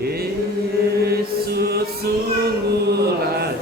Yesus sungguhlah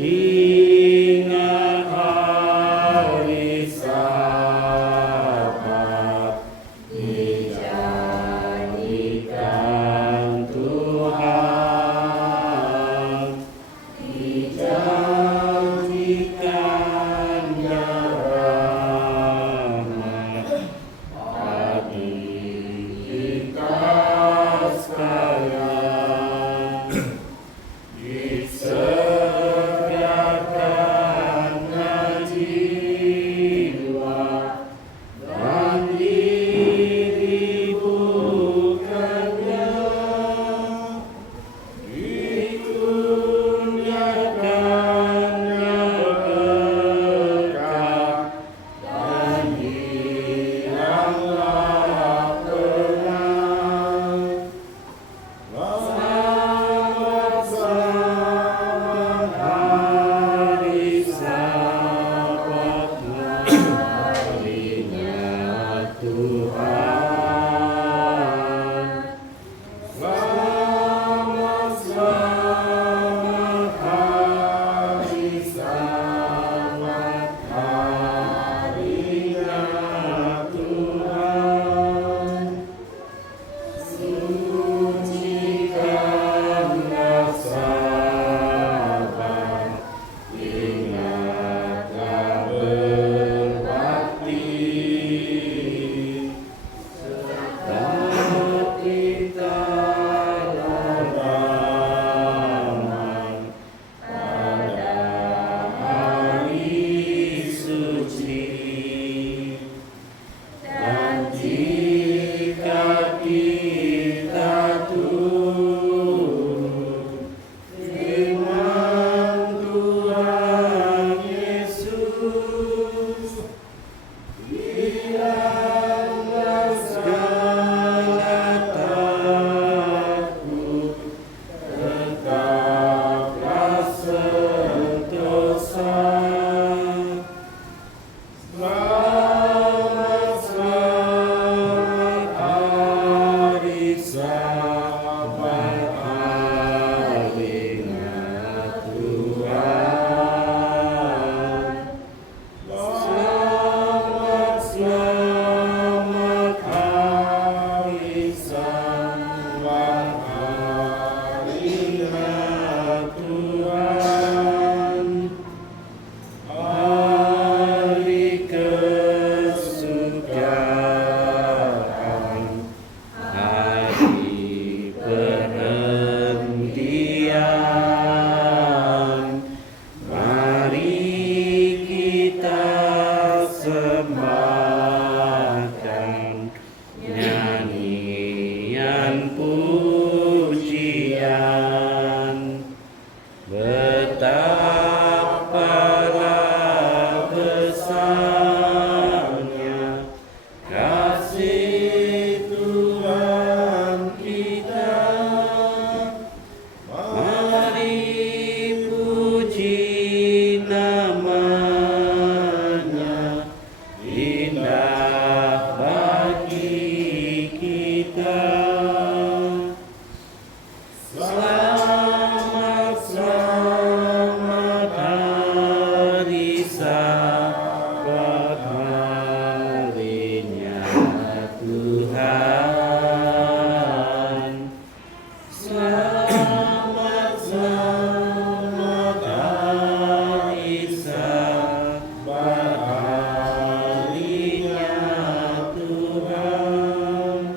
Ingat hari Sabat dijadikan Tuhan, dijadikannya rahmat bagi kita sekalian. Di setiap dan pujian. Betapalah besarnya kasih Tuhan kita. Mari puji namanya, indah bagi kita. Selamat, selamat hari Sabat, harinya Tuhan. Selamat, selamat hari Sabat, harinya Tuhan.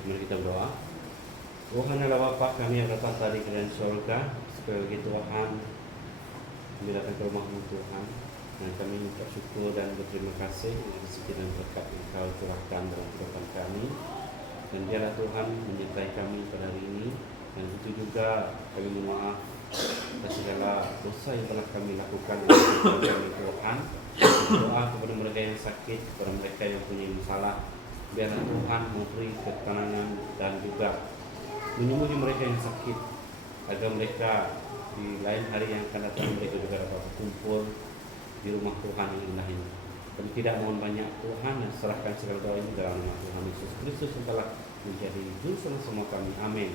Mari kita berdoa. Tuhan adalah Bapa kami yang bertata di kerajaan surga. Sekali lagi Tuhan, kami datang ke rumah-Mu Tuhan, dan kami mengucap syukur dan berterima kasih atas rezeki dan berkat yang Kau curahkan dalam kehidupan kami. Dan biarlah Tuhan menyertai kami pada hari ini. Dan itu juga kami mohon maaf atas segala dosa yang telah kami lakukan dalam kami Tuhan. Doa kepada mereka yang sakit, kepada mereka yang punya masalah. Biarlah Tuhan memberi ketenangan dan juga menyembuhi mereka yang sakit, agar mereka di lain hari yang akan datang mereka juga dapat berkumpul di rumah Tuhan yang indah ini. Kami tidak mohon banyak Tuhan, dan serahkan segala doa ini dalam nama Tuhan Yesus Kristus yang telah menjadi juru selamat semua kami. Amin.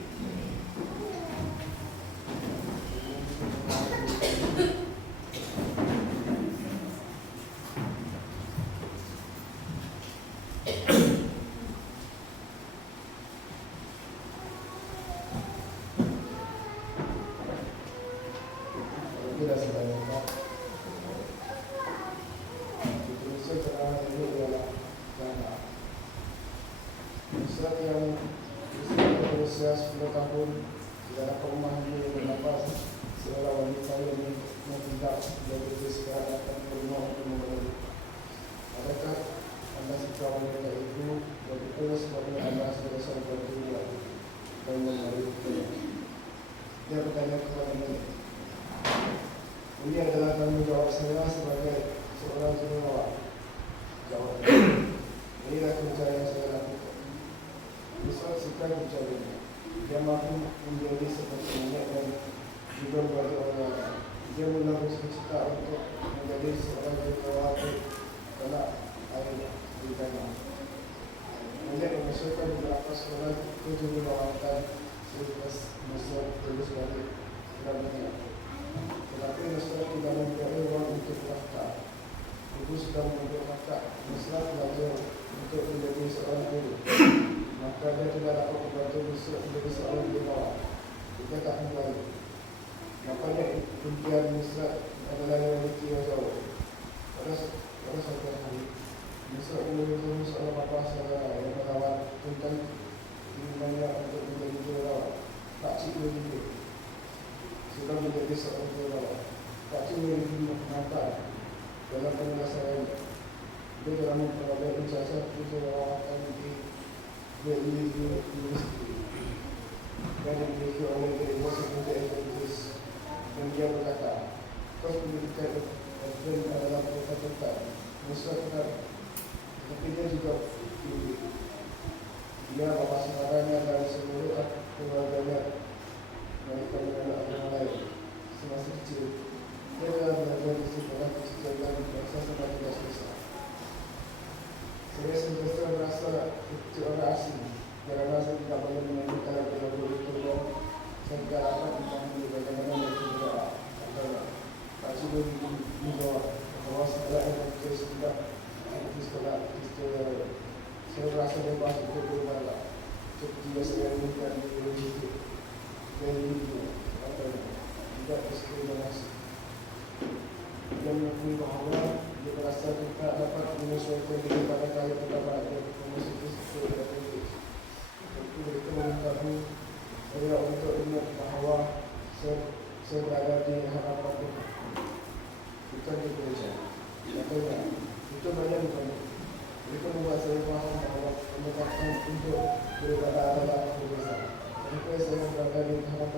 Tidak sebanyak itu terang ini adalah dana. Ustaz yang berusia 10 tahun dalam rumah ini bernapas, seorang wanita yang tidak begitu sekarang akan berumah untuk membeli. Adakah anda suka wanita itu begitu sebabnya anda sudah seorang berdua dan membeli? Dia bertanya kepada ini. Ini adalah tanggung jawab saya sebagai seorang jururawat. Jawabannya, inilah kerja yang saya lakukan. Misal suka bicara ini, dia mampu menjadi seperti ini dan juga bagi orang lain. Dia menabung cita untuk menjadi seorang jururawat karena air di tanah. Dia memasukkan beberapa sekolah kejururawatan selepas masuk lulus dari sekolah. Tetapi Nasrul tidak mempunyai uang untuk daftar. Ibu sudah membuat kakak Nasrul belajar untuk menjadi seorang guru. Maka dia tidak dapat membantu Nasrul menjadi seorang jururawat. Dia tak kembali. Makanya impian Nasrul adalah yang memiliki yang jauh. Pada suatu hari, Nasrul menjadi seorang bapa saudara yang merawat tentang imannya untuk menjadi jururawat. Tak cik begitu. Sudah menjadi seorang jururawat. Pak Cik memiliki mata dalam penjelasan dia dalam memperoleh ijazah jururawatan di University dan dimiliki oleh University of Inggris. Dan dia berkata, kos pendidikan Advent adalah berkata-kata Musa benar, tapi dia juga dia bapak saudaranya dan seluruh keluarganya mereka mengenal orang lain semasa kecil. Dia telah belajar di sekolah kecil dan berasa sangat tidak susah. Saya sentiasa merasa seperti orang asing kerana saya tidak boleh menunjukkan kepada guru itu dan saya tidak dapat memahami bagaimana mereka berdoa. Tak cuba menjawab bahawa segala yang saya sudah seperti sekolah kecil. Saya merasa bebas untuk berdoa seperti yang saya inginkan di universiti. Dan itu tidak diskriminasi. Dia mengakui bahawa dia merasa tidak dapat menyesuaikan diri pada kaya pertama dan komisi sesuai dengan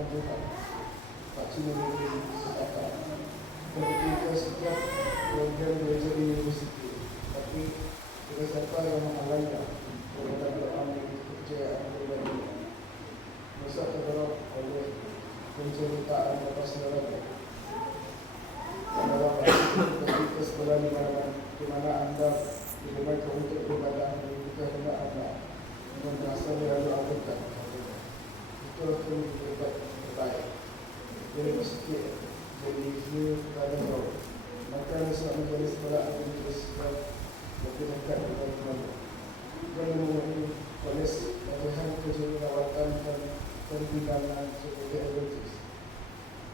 Tuhan. Pak Cina ini katakan, ketika setiap program belajar di universiti, tapi kita siapa yang menghalangi program kami kepercayaan pribadi. Masa terdapat oleh penceritaan atas neraka. Adalah ketika sekolah di mana Anda dibaca untuk beribadah dan juga hendak Anda merasa berada Afrika. Itu akan berbuat terbaik. Jadi meski jadi view kepada Allah. Maka Rasul menjadi sekolah menjadi sekolah lebih dekat dengan Tuhan. Dia menemui polis latihan kejururawatan dan pembinaan sebagai eventis.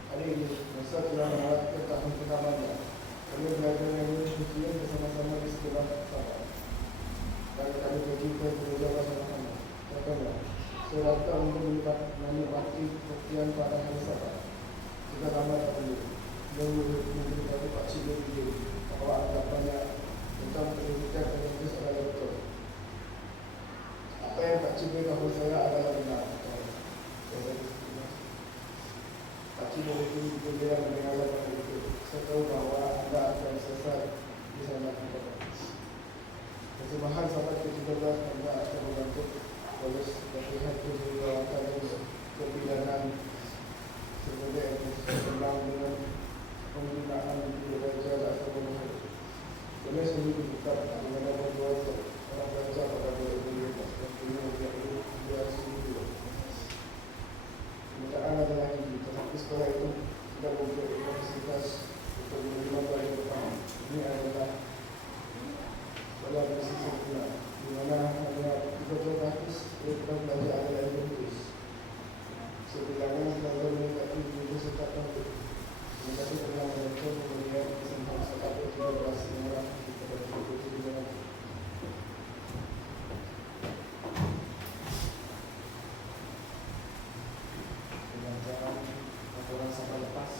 Hari ini, masa telah melewati tahun pertamanya. Kami belajar dengan Muslim bersama-sama di sekolah sama. Dan kami berjumpa bekerja bersama-sama. Contohnya, saya datang untuk menikmati kebaktian pada hari Sabat. Kita lama tak boleh. Yang memberitahu Pak Cik Budi bahwa anggapannya tentang pendidikan eventis adalah betul. Apa yang Pak Cik Budi tahu saya adalah benar. Pak Cik Budi juga mendengar pada itu. Saya tahu bahawa anda akan sesat di sana. Persembahan sahabat ke-13 anda akan membantu polis latihan kejururawatan dan kebidanan sebagai sembang dengan penggunaan belajar asal berusaha. Polis ini dibuka di mana membuat orang belajar pada bulan-bulan dan dunia yang sendiri. Permintaan adalah tinggi, tetapi sekolah itu tidak mempunyai kapasitas untuk menerima pelajar depan. Ini adalah sekolah bersih sempurna, di mana hanya 3 gratis untuk belajar adalah eventis. Sebilangan pelajar mendekati universitas kampus. Mendekati pernah menonton pemberian kesempatan sahabat 13 orang kepada guru-guru dengan pengajaran laporan sampah lepas.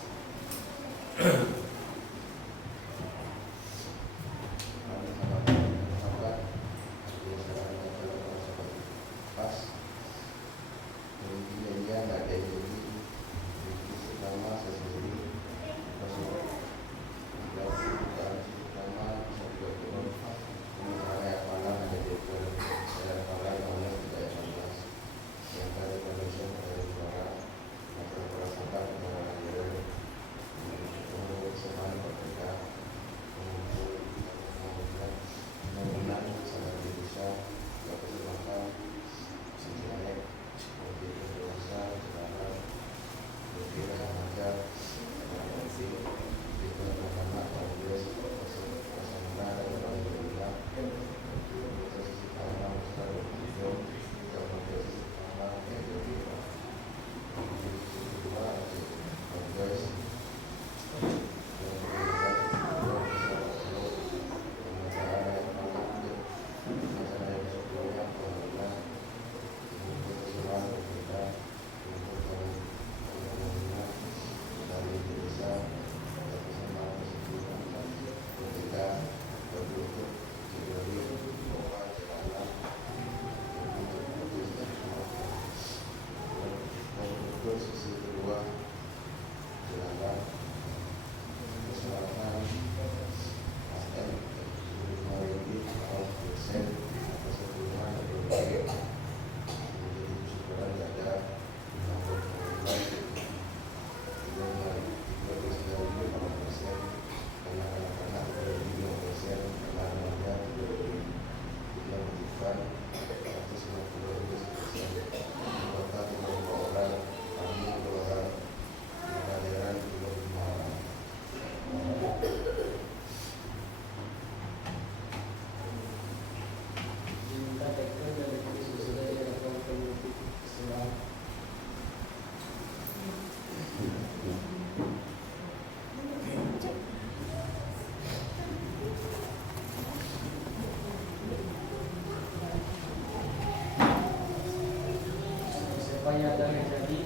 Supaya ada yang jadi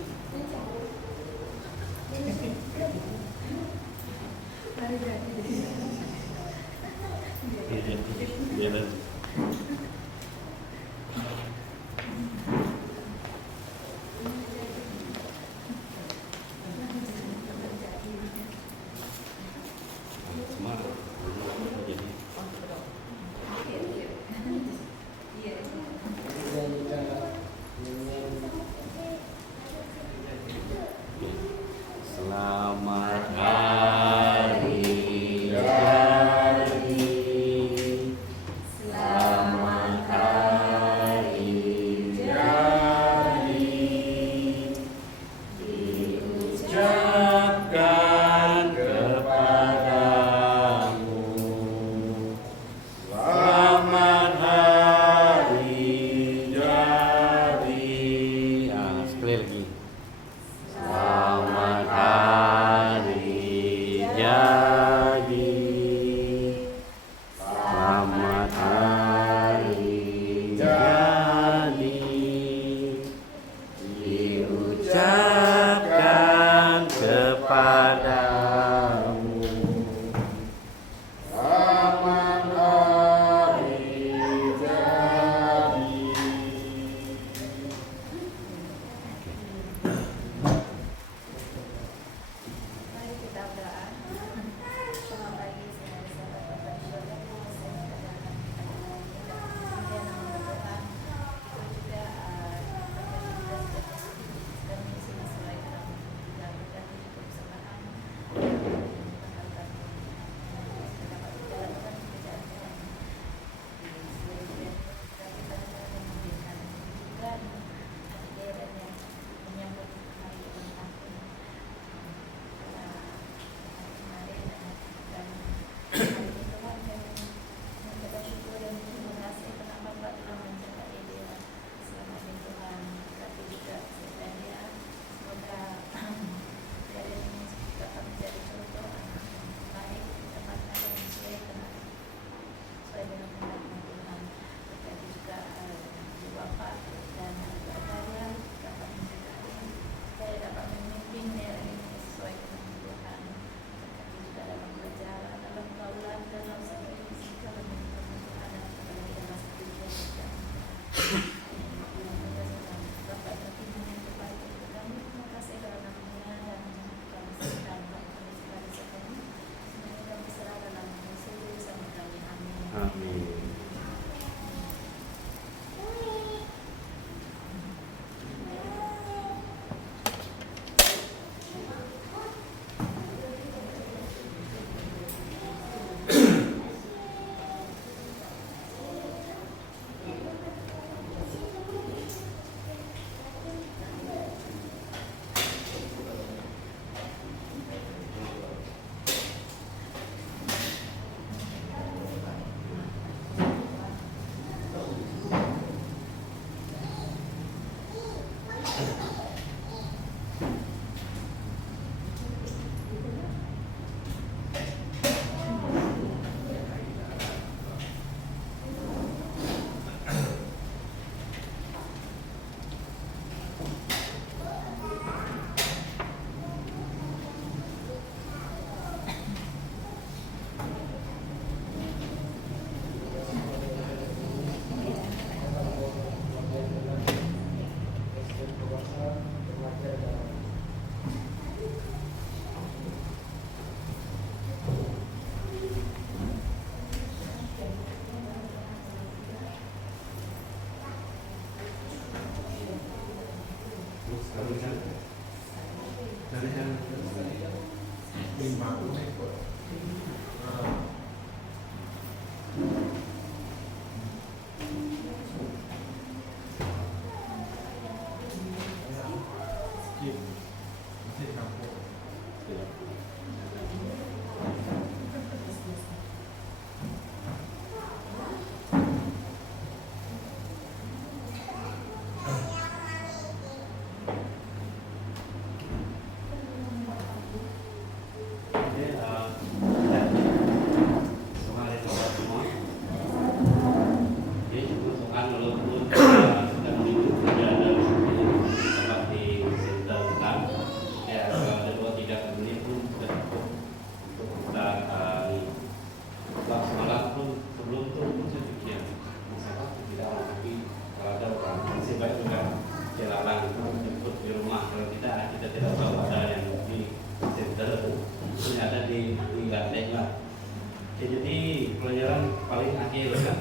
Jadi pelajaran paling akhir kan.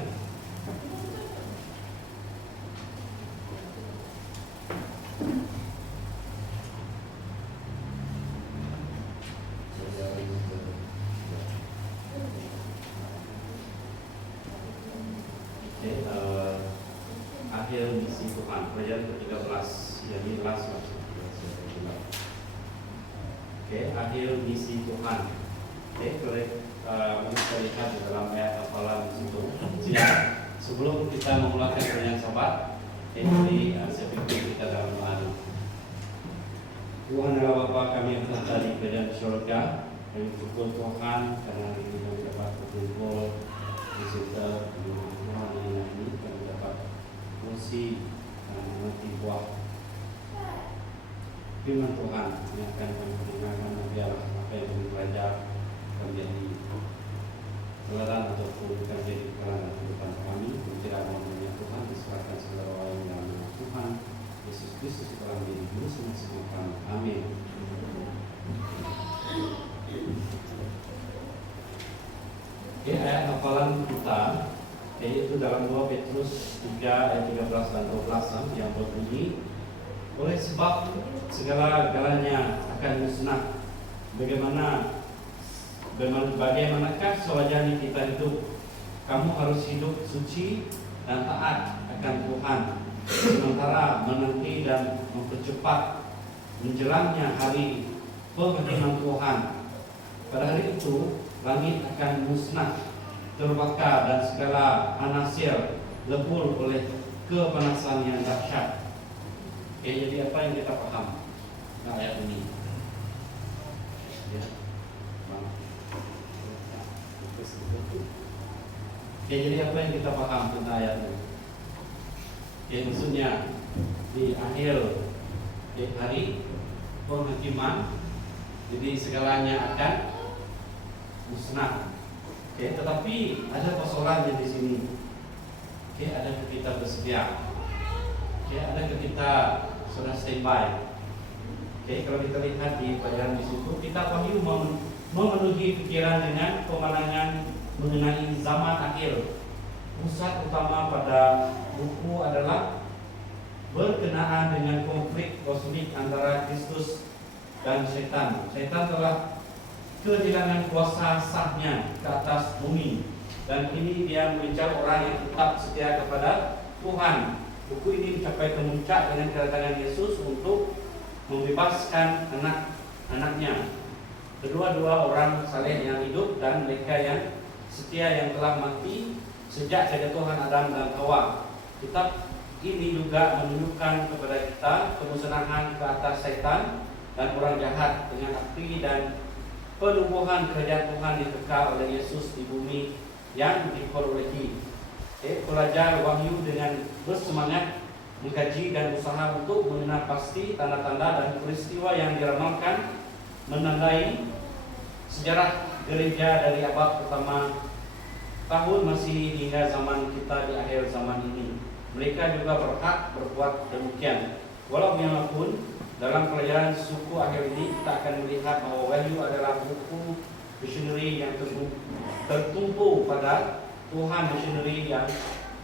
Akhir misi Tuhan, pelajaran ke-13, jadi last akhir misi Tuhan. Kalau kita lihat di dalam ayat hafalan di situ. Sebelum kita memulakan perayaan Sabat, jadi saya pikir kita dalam doa. Tuhan adalah Bapa kami yang berada di kerajaan surga. Kami bersyukur Tuhan karena hari ini kami dapat berkumpul di situ di Tuhan ini kami dapat fungsi dan mengerti buah firman Tuhan yang akan kami dengarkan. Biarlah apa yang kami belajar menjadi teladan ataupun menjadi teladan kehidupan kami. Berkira namanya Tuhan diserahkan segala orang dalam nama Tuhan Yesus Kristus telah menjadi juru selamat kami. Amin. Ayat hafalan kita yaitu dalam 2 Petrus 3 ayat 13 dan 12 yang berbunyi, oleh sebab segala-galanya akan musnah. Bagaimanakah sewajarnya kita hidup? Kamu harus hidup suci dan taat akan Tuhan, sementara menanti dan mempercepat menjelangnya hari penghakiman Tuhan. Pada hari itu langit akan musnah, terbakar, dan segala anasir lebur oleh kepanasan yang dahsyat. Jadi apa yang kita paham dari ayat ini? Jadi apa yang kita paham tentang ayat ini? Maksudnya di akhir hari penghakiman, jadi segalanya akan musnah. Tetapi ada persoalannya di sini. Adakah kita bersedia? Adakah kita sudah standby? Kalau kita lihat di pelajaran di situ, kita perlu memenuhi pikiran dengan pemandangan mengenai zaman akhir. Pusat utama pada buku adalah berkenaan dengan konflik kosmik antara Kristus dan setan. Setan telah kehilangan kuasa sahnya ke atas bumi, dan kini dia mengejar orang yang tetap setia kepada Tuhan. Buku ini mencapai kemuncak dengan kedatangan Yesus untuk membebaskan anak-anaknya. Kedua-dua orang saleh yang hidup dan mereka yang setia yang telah mati sejak kejatuhan Adam dan Hawa. Kitab ini juga menunjukkan kepada kita kemusnahan ke atas setan dan orang jahat dengan api dan penubuhan kerajaan Tuhan yang kekal oleh Yesus di bumi yang diperolehi. Pelajar Wahyu dengan bersemangat mengkaji dan usaha untuk mengenal pasti tanda-tanda dan peristiwa yang diramalkan menandai sejarah gereja dari abad pertama tahun Masihi hingga zaman kita di akhir zaman ini. Mereka juga berhak berbuat demikian. Walaupun dalam pelajaran suku akhir ini kita akan melihat bahwa Wahyu adalah buku misioneri yang tertumpu pada Tuhan misioneri yang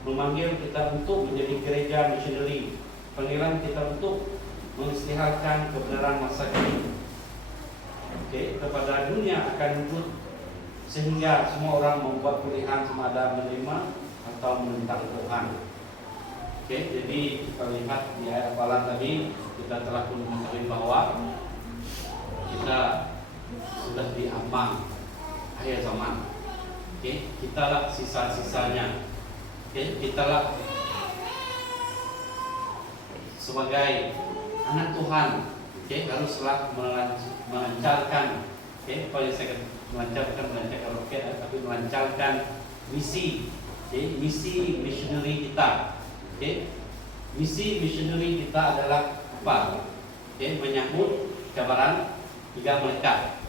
memanggil kita untuk menjadi gereja misioneri. Panggilan kita untuk mengisytiharkan kebenaran masa kini, kepada dunia akan ikut, sehingga semua orang membuat pilihan sama ada menerima atau menentang Tuhan. Jadi kita lihat di ayat hafalan tadi, kita telah pun mengetahui bahwa kita sudah diambang akhir zaman. Kitalah sisa-sisanya. Kitalah sebagai anak Tuhan, haruslah melancarkan, kalau saya kata melancarkan roket, tapi melancarkan misi, misi missionary kita. Misi missionary kita adalah apa? Menyambut kabaran tiga melekat,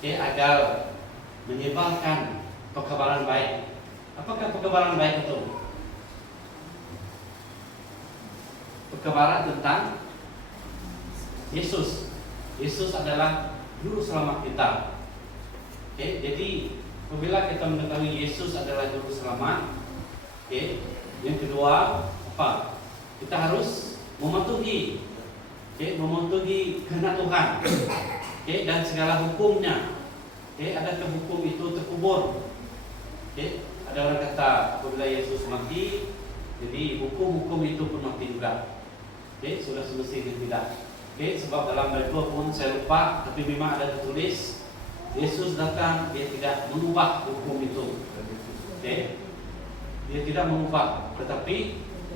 agar menyebarkan pekabaran baik. Apakah pekabaran baik itu? Pekabaran tentang Yesus. Yesus adalah juru selamat kita. Jadi apabila kita mengetahui Yesus adalah juru selamat, yang kedua apa? Kita harus mematuhi, kehendak Tuhan, dan segala hukumnya. Adakah hukum itu terkubur? Ada orang kata apabila Yesus mati, jadi hukum-hukum itu pun mati juga. Sudah semestinya tidak. Sebab dalam Bible pun saya lupa, tapi memang ada tertulis Yesus datang, dia tidak mengubah hukum itu. Dia tidak mengubah, tetapi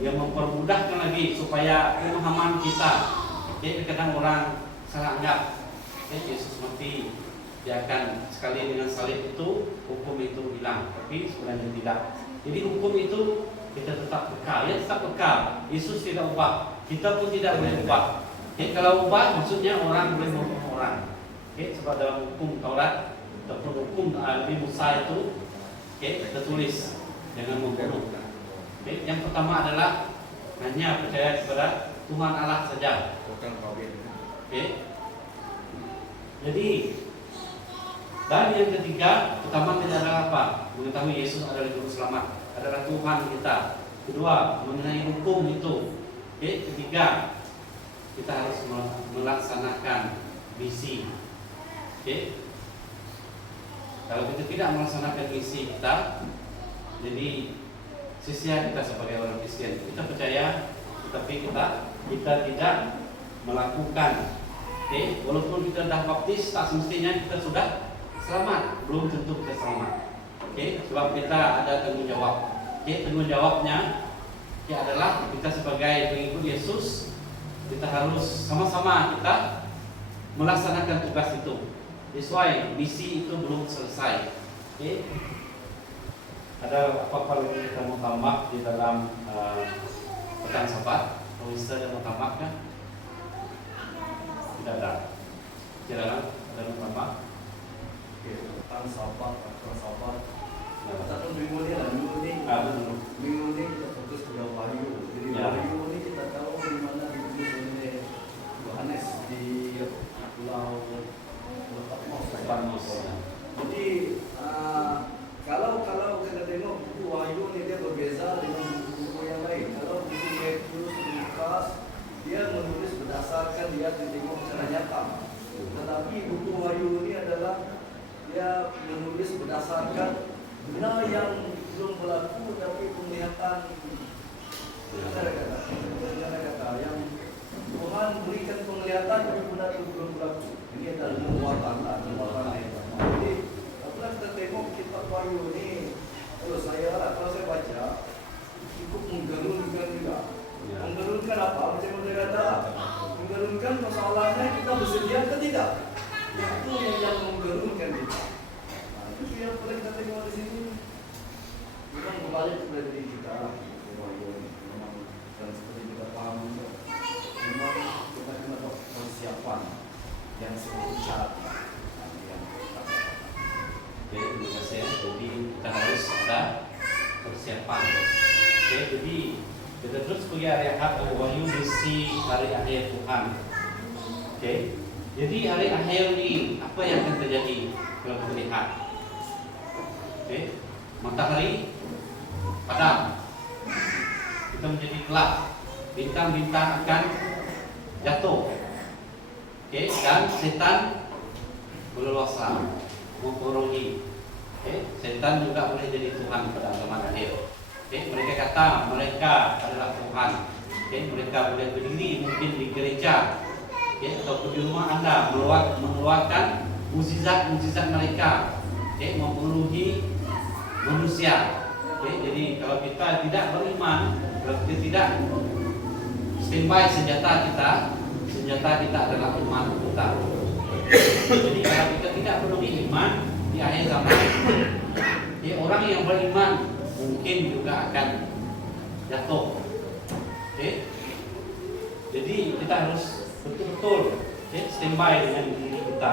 dia mempermudahkan lagi supaya pemahaman kita. Kadang orang salah anggap Yesus mati, dia akan sekali dengan salib itu hukum itu hilang, tapi sebenarnya tidak. Jadi hukum itu kita tetap kekal, tetap kekal. Yesus tidak ubah, kita pun tidak boleh ubah. Kalau ubah maksudnya orang boleh membunuh orang. Sebab dalam hukum Taurat ataupun hukum Nabi Musa itu tertulis jangan membunuh. Yang pertama adalah hanya percaya kepada Tuhan Allah saja. Jadi dan yang ketiga, pertama tidak adalah apa? Mengetahui Yesus adalah juru selamat, adalah Tuhan kita. Kedua, mengenai hukum itu. Ketiga, kita harus melaksanakan misi. Kalau kita tidak melaksanakan misi kita, jadi sia-sia kita sebagai orang Kristen. Kita percaya, tetapi kita tidak melakukan. Walaupun kita dah baptis, tak semestinya kita sudah selamat, belum tentu kita selamat. Sebab kita ada tanggung jawab. Tanggung jawabnya adalah kita sebagai pengikut Yesus, kita harus sama-sama kita melaksanakan tugas itu. Sesuai misi itu belum selesai. Ada apa-apa lagi kita mau tambah di dalam pekan Sabat? Kalau ada mau tambah kan? Tidak ada. Silakan, ada mau tambah? Pekan Sabat, satu minggu ini kita fokus pada Wahyu. Jadi Wahyu ini kita tahu di mana ditulis oleh Yohanes di Pulau Patmos. Jadi kalau kita tengok buku Wahyu ini dia berbeza dengan buku yang lain. Kalau buku Matius, Lukas, dia menulis berdasarkan dia tengok secara nyata. Tetapi buku Wahyu ini adalah dia menulis berdasarkan benda yang belum berlaku tapi penglihatan kata yang Tuhan berikan penglihatan tapi benda itu belum berlaku. Ini adalah muatan. Jadi apabila kita tengok kitab Wahyu ini, kalau saya baca cukup menggerunkan juga. Menggerunkan apa? Macam mana kata? Menggerunkan masalahnya kita bersedia atau tidak? Itu yang menggerunkan kita. Itu yang boleh kita tengok di sini. Memang kembali kepada diri kita. Memang dan seperti kita paham juga. Memang kita kena persiapan yang seperti syarat. Terima kasih. Jadi kita harus ada persiapan. Jadi kita terus pergi hari Ahad atau Wahyu misi hari akhir Tuhan. Jadi hari akhir ini apa yang akan terjadi kalau kita lihat? Matahari padam, kita menjadi gelap, bintang-bintang akan jatuh. Dan setan berleluasa mempengaruhi. Setan juga boleh jadi Tuhan pada zaman akhir. Mereka kata mereka adalah Tuhan. Mereka boleh berdiri mungkin di gereja, ataupun di rumah Anda mengeluarkan mukjizat mereka, mempengaruhi manusia. Jadi kalau kita tidak beriman, kalau kita tidak standby senjata kita adalah iman kita. Jadi kalau kita tidak penuhi iman di akhir zaman, orang yang beriman mungkin juga akan jatuh. Jadi kita harus betul-betul standby dengan diri kita.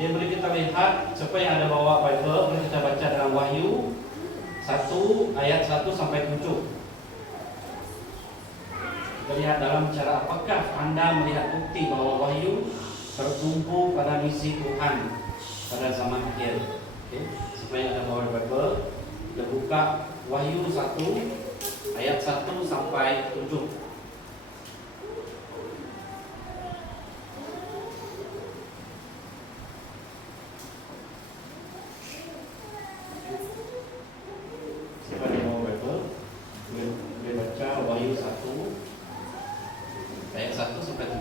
Mari kita lihat siapa yang ada bawa Bible, mari kita baca dalam Wahyu 1 ayat 1 sampai 7. Kita lihat dalam cara apakah Anda melihat bukti bahwa Wahyu tertumpu pada misi Tuhan pada zaman akhir. Supaya ada bawa Bible, kita buka Wahyu 1 ayat 1 sampai 7. Ayat 1 sampai 7.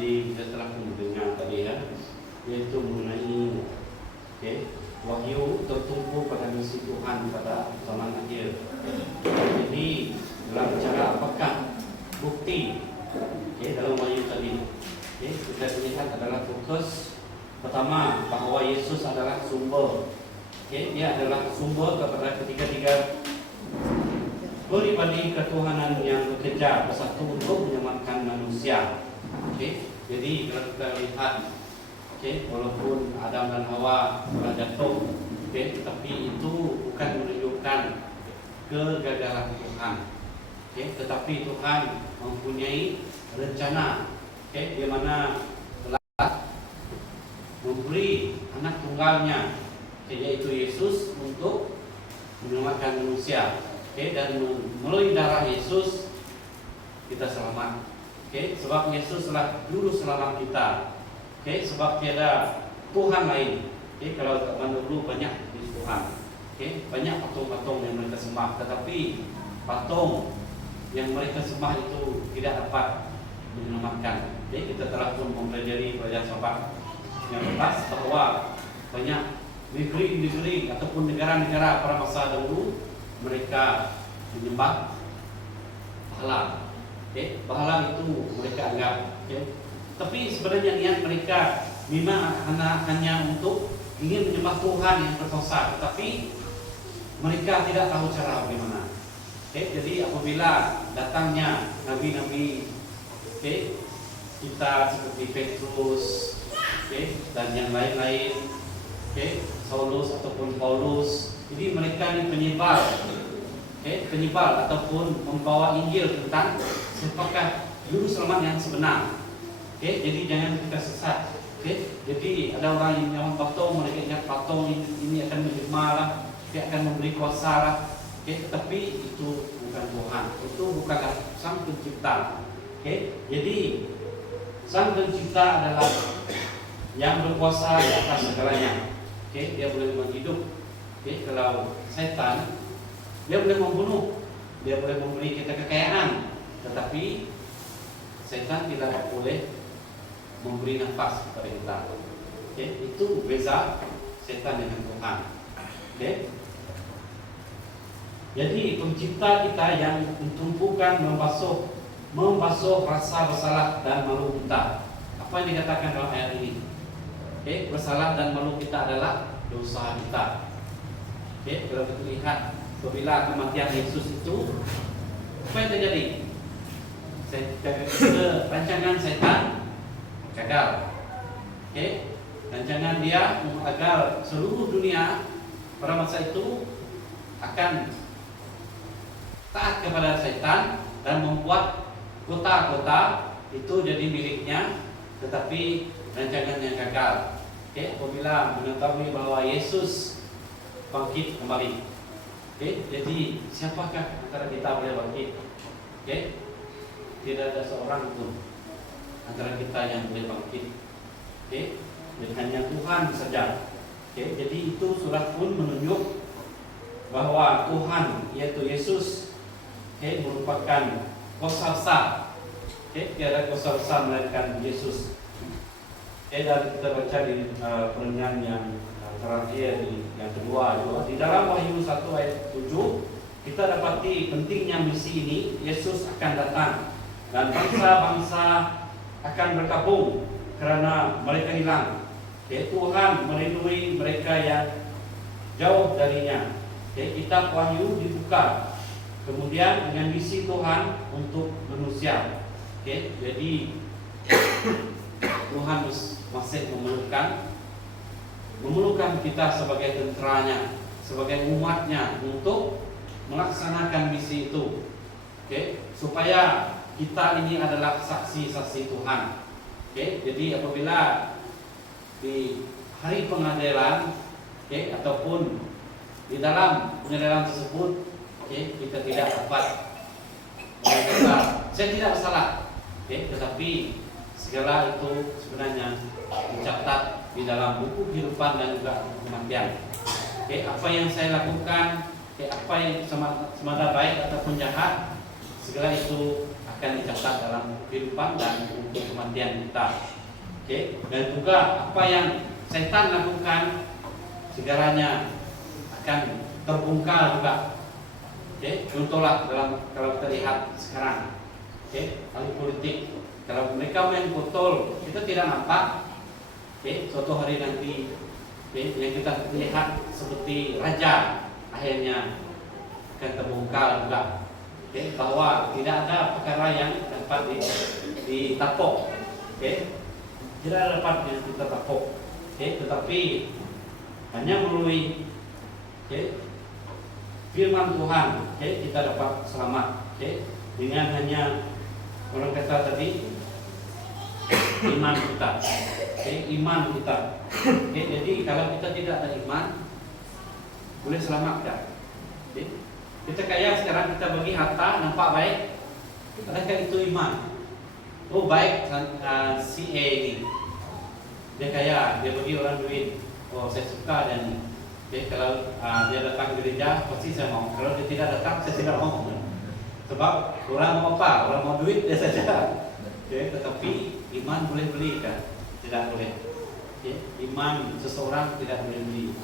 Jadi kita telah mendengar tadi yaitu mengenai Wahyu tertumpu pada misi Tuhan pada zaman akhir. Jadi dalam cara apakah bukti dalam Wahyu tadi, kita lihat adalah fokus pertama bahwa Yesus adalah sumber. Dia adalah sumber kepada ketiga-tiga pribadi ketuhanan yang bekerja bersatu untuk menyelamatkan manusia. Jadi kalau kita lihat, walaupun Adam dan Hawa telah jatuh, tetapi itu bukan menunjukkan kegagalan Tuhan. Tetapi Tuhan mempunyai rencana, di mana telah memberi anak tunggalnya, yaitu Yesus untuk menyelamatkan manusia. Dan melalui darah Yesus kita selamat. Sebab Yesus telah juru selamat kita. Sebab tiada Tuhan lain. Okay? Kalau zaman dulu banyak di Tuhan, okay? Banyak patung-patung yang mereka sembah, tetapi patung yang mereka sembah itu tidak dapat menyelamatkan. Okay? Kita telah pun mempelajari pelajaran sahabat yang lepas bahwa banyak negeri-negeri ataupun negara-negara pada masa dahulu mereka menyembah bahala. Okay? Bahala itu mereka anggap. Okay? Tapi sebenarnya niat mereka memang hanya untuk ingin menyembah Tuhan yang berkuasa, tetapi mereka tidak tahu cara bagaimana. Okay? Jadi apabila datangnya nabi-nabi, okay, kita seperti Petrus, okay, dan yang lain-lain, okay, Saulus ataupun Paulus, jadi mereka ini penyebar, okay, penyebar ataupun membawa Injil tentang siapakah juru selamat yang sebenar. Okay, jadi jangan kita sesat. Okay, jadi ada orang yang patung, mereka ingat patung ini akan menjelma lah, dia akan memberi kuasa lah. Okay, tetapi itu bukan Tuhan, itu bukanlah Sang Pencipta. Okay, jadi Sang Pencipta adalah yang berkuasa di atas segalanya. Okay, dia boleh menghidup. Okay, kalau setan, dia boleh membunuh, dia boleh memberi kita kekayaan, tetapi setan tidak boleh memberi nafas kepada kita. Okay, itu beza setan dengan Tuhan. Okay. Jadi pencipta kita yang mentumpukan membasuh rasa bersalah dan malu kita. Apa yang dikatakan dalam ayat ini? Okay, bersalah dan malu kita adalah dosa kita. Okay, kalau kita lihat apabila kematian Yesus itu, apa yang terjadi? Rancangan setan gagal. Okay, rancangan dia agar seluruh dunia pada masa itu akan taat kepada setan dan membuat kota-kota itu jadi miliknya, tetapi rancangannya gagal. Okay, apabila mengetahui bahwa Yesus bangkit kembali. Okay, jadi siapakah antara kita boleh bangkit? Okay, tidak ada seorang pun antara kita yang boleh bangkit. Okay, dan hanya Tuhan saja. Okay, jadi itu surat pun menunjuk bahwa Tuhan yaitu Yesus, okay, merupakan kuasa besar. Okay, tiada kuasa besar melainkan Yesus. Okay, dan kita baca di pernyaan yang terakhir yang kedua juga. Di dalam Wahyu 1 ayat 7 kita dapati pentingnya misi ini. Yesus akan datang dan bangsa-bangsa akan berkabung kerana mereka hilang. Okay, Tuhan melindungi mereka yang jauh darinya. Okay, kitab Wahyu dibuka kemudian dengan misi Tuhan untuk manusia. Okay, jadi Tuhan masih memerlukan kita sebagai tenteranya, sebagai umatnya untuk melaksanakan misi itu. Okay, supaya kita ini adalah saksi-saksi Tuhan. Okay, jadi apabila di hari pengadilan, okay, ataupun di dalam pengadilan tersebut, okay, kita tidak dapat berkata saya tidak bersalah. Okay, tetapi segala itu sebenarnya dicatat di dalam buku kehidupan dan juga kematian. Okay, apa yang saya lakukan, okay, apa yang semada baik ataupun jahat, segala itu akan dicatat dalam kehidupan dan buku kematian kita. Okay, dan juga apa yang setan lakukan, segalanya akan terbongkar juga. Okay, contohlah kalau kita lihat sekarang, okay, ahli politik, kalau mereka main kotor, kita tidak nampak. Okay, suatu hari nanti, okay, yang kita lihat seperti raja akhirnya akan terbongkar juga. Okay, bahwa tidak ada perkara yang dapat ditapok. Okay, tidak dapat yang kita tapok. Okay, tetapi hanya melalui, okay, firman Tuhan, okay, kita dapat selamat. Okay, dengan hanya orang kata tadi iman kita. Okay, iman kita. Okay, jadi kalau kita tidak ada iman, boleh selamat tak? Okay, kita kaya sekarang kita bagi harta nampak baik, adakah itu iman? Oh baik si A ini, dia kaya, dia bagi orang duit, oh saya suka dan kalau dia datang ke gereja pasti saya mau. Kalau dia tidak datang saya tidak mau. Sebab orang mau apa? Orang mau duit dia saja. Tetapi iman boleh beli kan? Tidak boleh. Iman seseorang tidak boleh beli.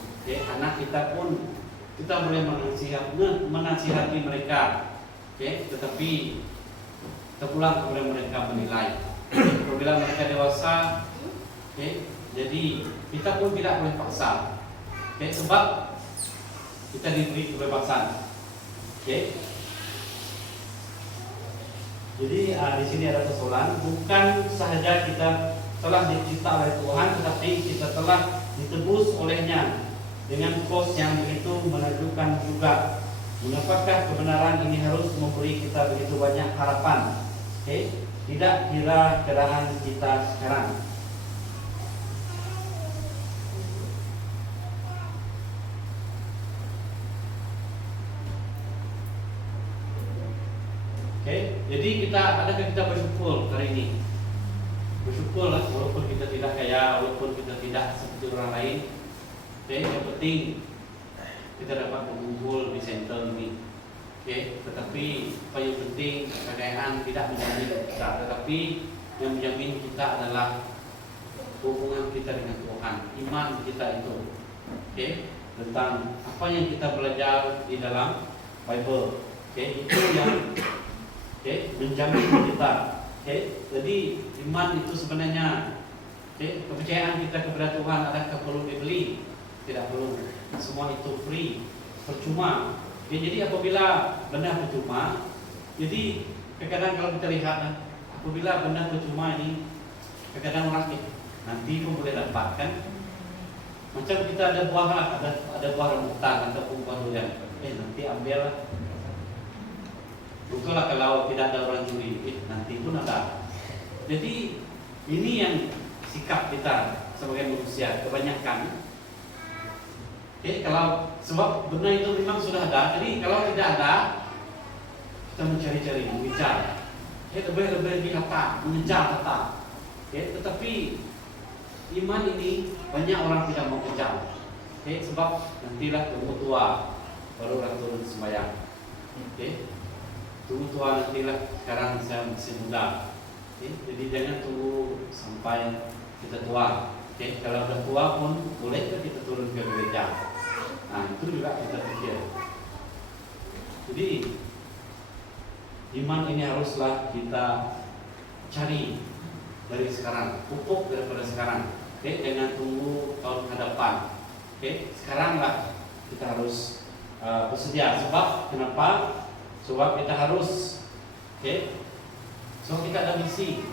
Anak kita pun kita boleh menasihati mereka. Tetapi terpulang kepada mereka menilai. Apabila mereka dewasa, jadi kita pun tidak boleh paksa. Sebab kita diberi kebebasan. Jadi di sini ada persoalan, bukan sahaja kita telah dicipta oleh Tuhan, tetapi kita telah ditebus olehnya dengan kos yang begitu menakjubkan juga. Mengapakah kebenaran ini harus memberi kita begitu banyak harapan? Tidak kira keadaan kita sekarang. Jadi adakah kita bersyukur hari ini? Bersyukurlah walaupun kita tidak kaya, walaupun kita tidak seperti orang lain. Yang penting kita dapat mengumpul di center ini. Tetapi apa yang penting kekayaan tidak menjamin kita, tetapi yang menjamin kita adalah hubungan kita dengan Tuhan, iman kita itu. Tentang apa yang kita belajar di dalam Bible. Itu yang menjamin kita. Jadi iman itu sebenarnya kepercayaan kita kepada Tuhan adakah perlu dibeli? Tidak perlu. Semua itu free, percuma. Jadi apabila benda percuma, jadi kadang-kadang kalau kita lihat apabila benda percuma ini, kadang-kadang orang nanti pun boleh dapatkan. Macam kita ada buah, ada buah rambutan ataupun buah durian, nanti ambil lah. Betul kalau tidak ada orang curi, nanti pun ada. Jadi ini yang sikap kita sebagai manusia kebanyakan. Kalau sebab benda itu memang sudah ada, jadi kalau tidak ada kita mencari-cari, mengejar. Lebih dikata, mengejar kata. Tetapi iman ini banyak orang tidak mau kejar. Sebab nantilah tunggu tua baru orang turun sembahyang. Tunggu tua nantilah, sekarang saya masih muda. Jadi jangan tunggu sampai kita tua. Kalau sudah tua pun boleh kita turun ke gereja. Itu juga kita pikir. Jadi iman ini haruslah kita cari dari sekarang, pupuk daripada sekarang. Jangan tunggu tahun hadapan. Sekaranglah kita harus bersedia. Sebab kenapa? Sebab kita harus, sebab kita ada misi.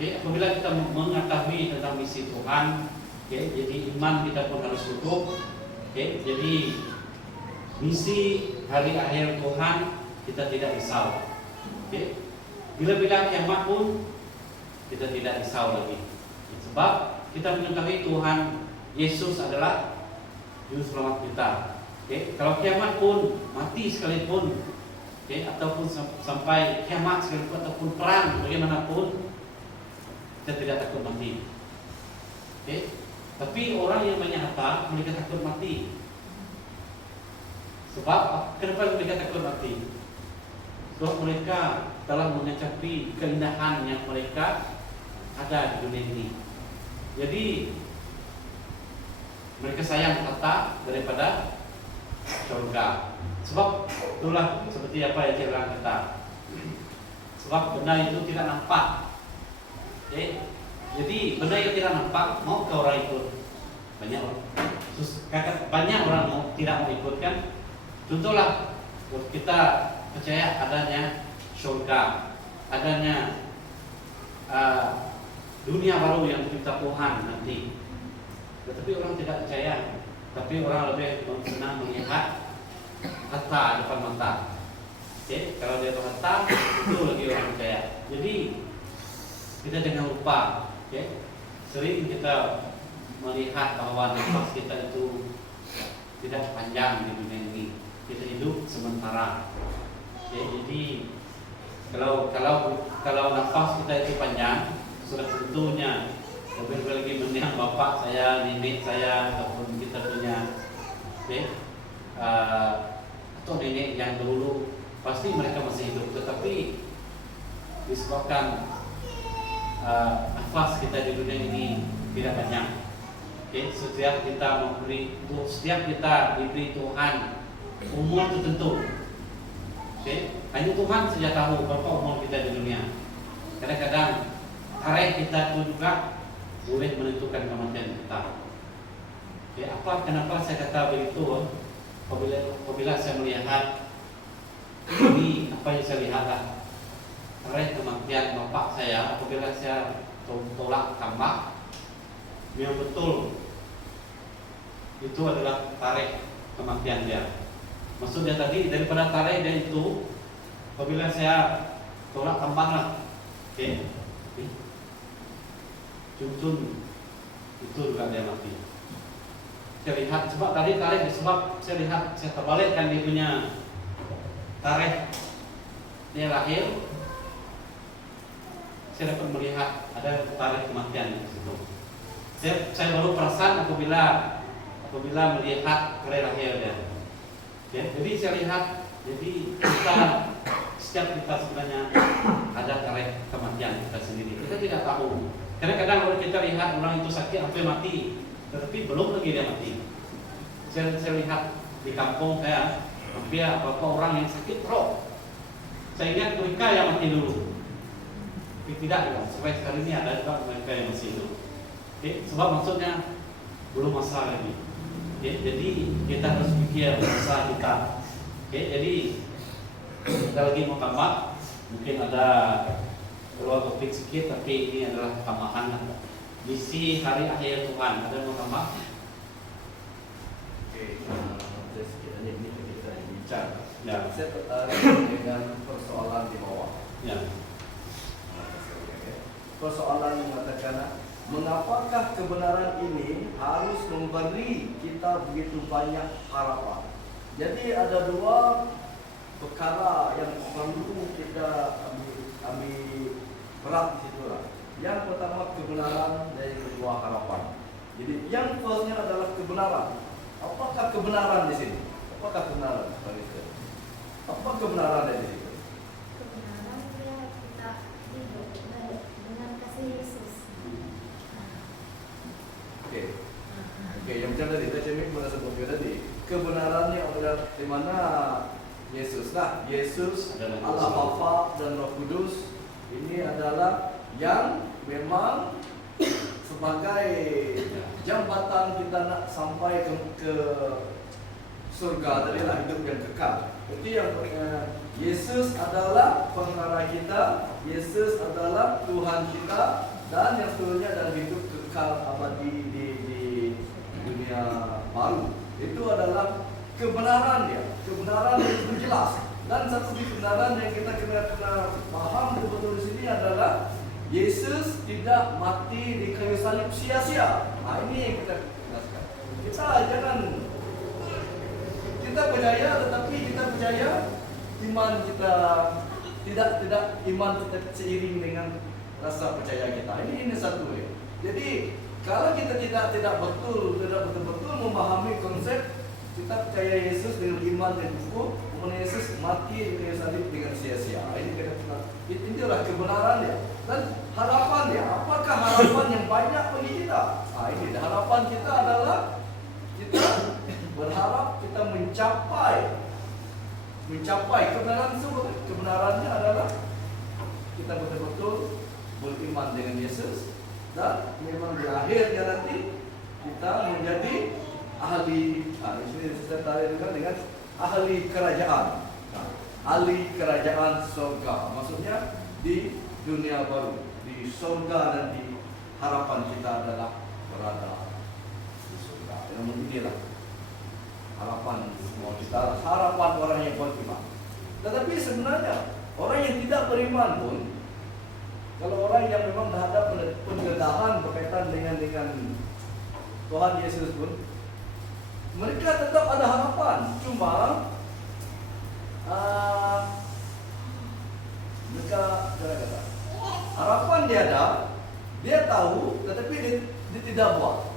Apabila kita mengetahui tentang misi Tuhan, jadi iman kita pun harus cukup. Jadi misi hari akhir Tuhan kita tidak risau. Bila kiamat pun kita tidak risau lagi. Sebab kita mengetahui Tuhan Yesus adalah juru selamat kita. Kalau kiamat pun mati sekalipun, ataupun sampai kiamat sekalipun ataupun perang bagaimanapun, kita tidak takut mati. Tapi orang yang banyak harta mereka takut mati. Sebab kenapa mereka takut mati? Sebab mereka telah mencapai keindahan yang mereka ada di dunia ini. Jadi mereka sayang harta daripada surga. Sebab itulah seperti apa yang saya kata. Sebab benda itu tidak nampak. Jadi benda yang tidak nampak, mau ke orang ikut? Banyak orang tidak mau ikut kan? Contohlah kita percaya adanya surga, adanya dunia baru yang dicipta Tuhan nanti. Tetapi orang tidak percaya. Tapi orang lebih senang melihat harta depan mata. Kalau dia harta, itu lagi orang percaya. Jadi kita jangan lupa. Sering kita melihat bahwa nafas kita itu tidak panjang di dunia ini. Kita hidup sementara. Jadi kalau nafas kita itu panjang, sudah tentunya Lebih lagi mendiang bapak saya, nenek saya, ataupun kita punya atau nenek yang dulu, pasti mereka masih hidup, tetapi disebabkan nafas kita di dunia ini tidak banyak. Setiap kita setiap kita diberi Tuhan umur tertentu. Hanya Tuhan saja tahu berapa umur kita di dunia. Kadang-kadang tarikh kita itu juga boleh menentukan kematian kita. Kenapa saya kata begitu? Apabila saya melihat ini, apa yang saya lihat tarikh kematian bapak saya, apabila saya tolak tambah, memang betul itu adalah tarikh kematian dia. Maksudnya tadi daripada tarikh dia itu, apabila saya tolak tambah Cuncun itu juga dia mati. Saya lihat sebab tadi tarikh, sebab saya lihat, saya terbalikkan dia punya tarikh dia lahir, saya dapat melihat ada tarikh kematian di situ. Saya baru perasan apabila melihat hari lahir dia. Jadi saya lihat, jadi setiap kita sebenarnya ada tarikh kematian kita sendiri. Kita tidak tahu. Kadang-kadang kalau kita lihat orang itu sakit sampai mati, tetapi belum lagi dia mati. Saya lihat di kampung saya, hampir beberapa orang yang sakit stroke. Saya ingat mereka yang mati dulu. Tapi tidak juga, sampai sekarang ini ada juga mereka yang masih hidup. Sebab maksudnya belum masa lagi. Jadi kita harus pikir masa kita. Jadi kita lagi mau tambah, mungkin ada keluar topik sedikit, tapi ini adalah tambahan misi hari akhir Tuhan. Ada yang mau tambah? Ini kita bicara. Ya. Saya tertarik dengan persoalan di bawah. Ya. Persoalan yang mengatakan, mengapakah kebenaran ini harus memberi kita begitu banyak harapan? Jadi ada dua perkara yang perlu kita ambil berat di situ lah. Yang pertama kebenaran dan yang kedua harapan. Jadi yang firstnya adalah kebenaran. Apakah kebenaran di sini? Apakah kebenaran? Apa kebenaran di situ? Kebenaran dia kita hidup dengan kasih Yesus. Oke, yang macam tadi, saya cakap pada sebelumnya tadi, kebenarannya adalah di mana Yesus. Nah, Yesus, Allah Bapa dan Roh Kudus ini adalah yang memang sebagai jambatan kita nak sampai ke surga, tadi lah hidup yang kekal. Jadi yang Yesus adalah pengarah kita, Yesus adalah Tuhan kita, dan yang seterusnya adalah hidup kekal abadi di dunia baru. Itu adalah kebenaran dia, kebenaran yang itu jelas. Dan satu kebenaran yang kita kena paham betul-betul di sini adalah Yesus tidak mati di kayu salib sia-sia. Nah, ini yang kita jelaskan. Kita jangan kita percaya, tetapi kita percaya iman kita tidak iman kita seiring dengan rasa percaya kita. Ini satu ya. Jadi kalau kita tidak betul-betul memahami konsep kita percaya Yesus dengan iman dan hukum, kemudian Yesus mati di kayu salib dengan sia-sia. Ini itulah kebenaran dia. Dan harapan dia, apakah harapan yang banyak bagi kita? Nah, ini harapan kita adalah kita berharap kita mencapai kebenaran tersebut. Kebenarannya adalah kita betul-betul beriman dengan Yesus, dan memang di akhirnya nanti kita menjadi ahli. Nah, di sini saya tarik juga dengan ahli kerajaan. Nah, ahli kerajaan surga. Maksudnya di dunia baru, di surga, dan di harapan kita adalah berada di surga. Namun inilah harapan semua kita, harapan orang yang beriman. Tetapi sebenarnya orang yang tidak beriman pun, kalau orang yang memang berhadap penggeledahan berkaitan dengan Tuhan Yesus pun, mereka tetap ada harapan. Cuma mereka harapan dia ada, Dia tahu, tetapi dia tidak buat.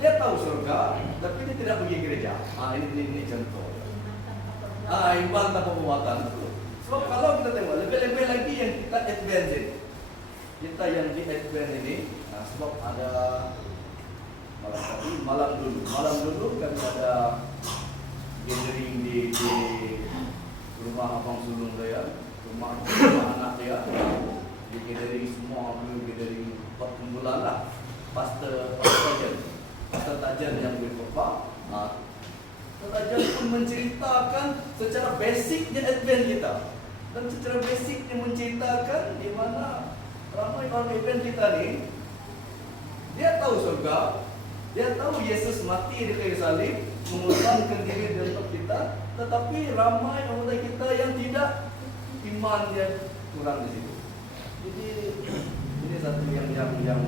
Dia tahu surga, tapi dia tidak pergi gereja. Ini contoh. Iman tanpa perbuatan. Sebab kalau kita tengok lebih-lebih lagi yang kita advance ini, kita yang di advance ini, sebab ada malam dulu kami ada gathering di rumah Abang Sulung saya, rumah anak dia, di gathering semua, gathering perkumpulan lah, pastor Tajan yang berkhotbah. Tajan pun menceritakan secara basicnya advent kita, dan secara basicnya menceritakan di mana ramai orang advent kita ni, dia tahu surga, dia tahu Yesus mati di kayu salib, mengorbankan diri untuk kita, tetapi ramai anggota kita yang tidak, iman dia kurang di situ. Jadi ini satu yang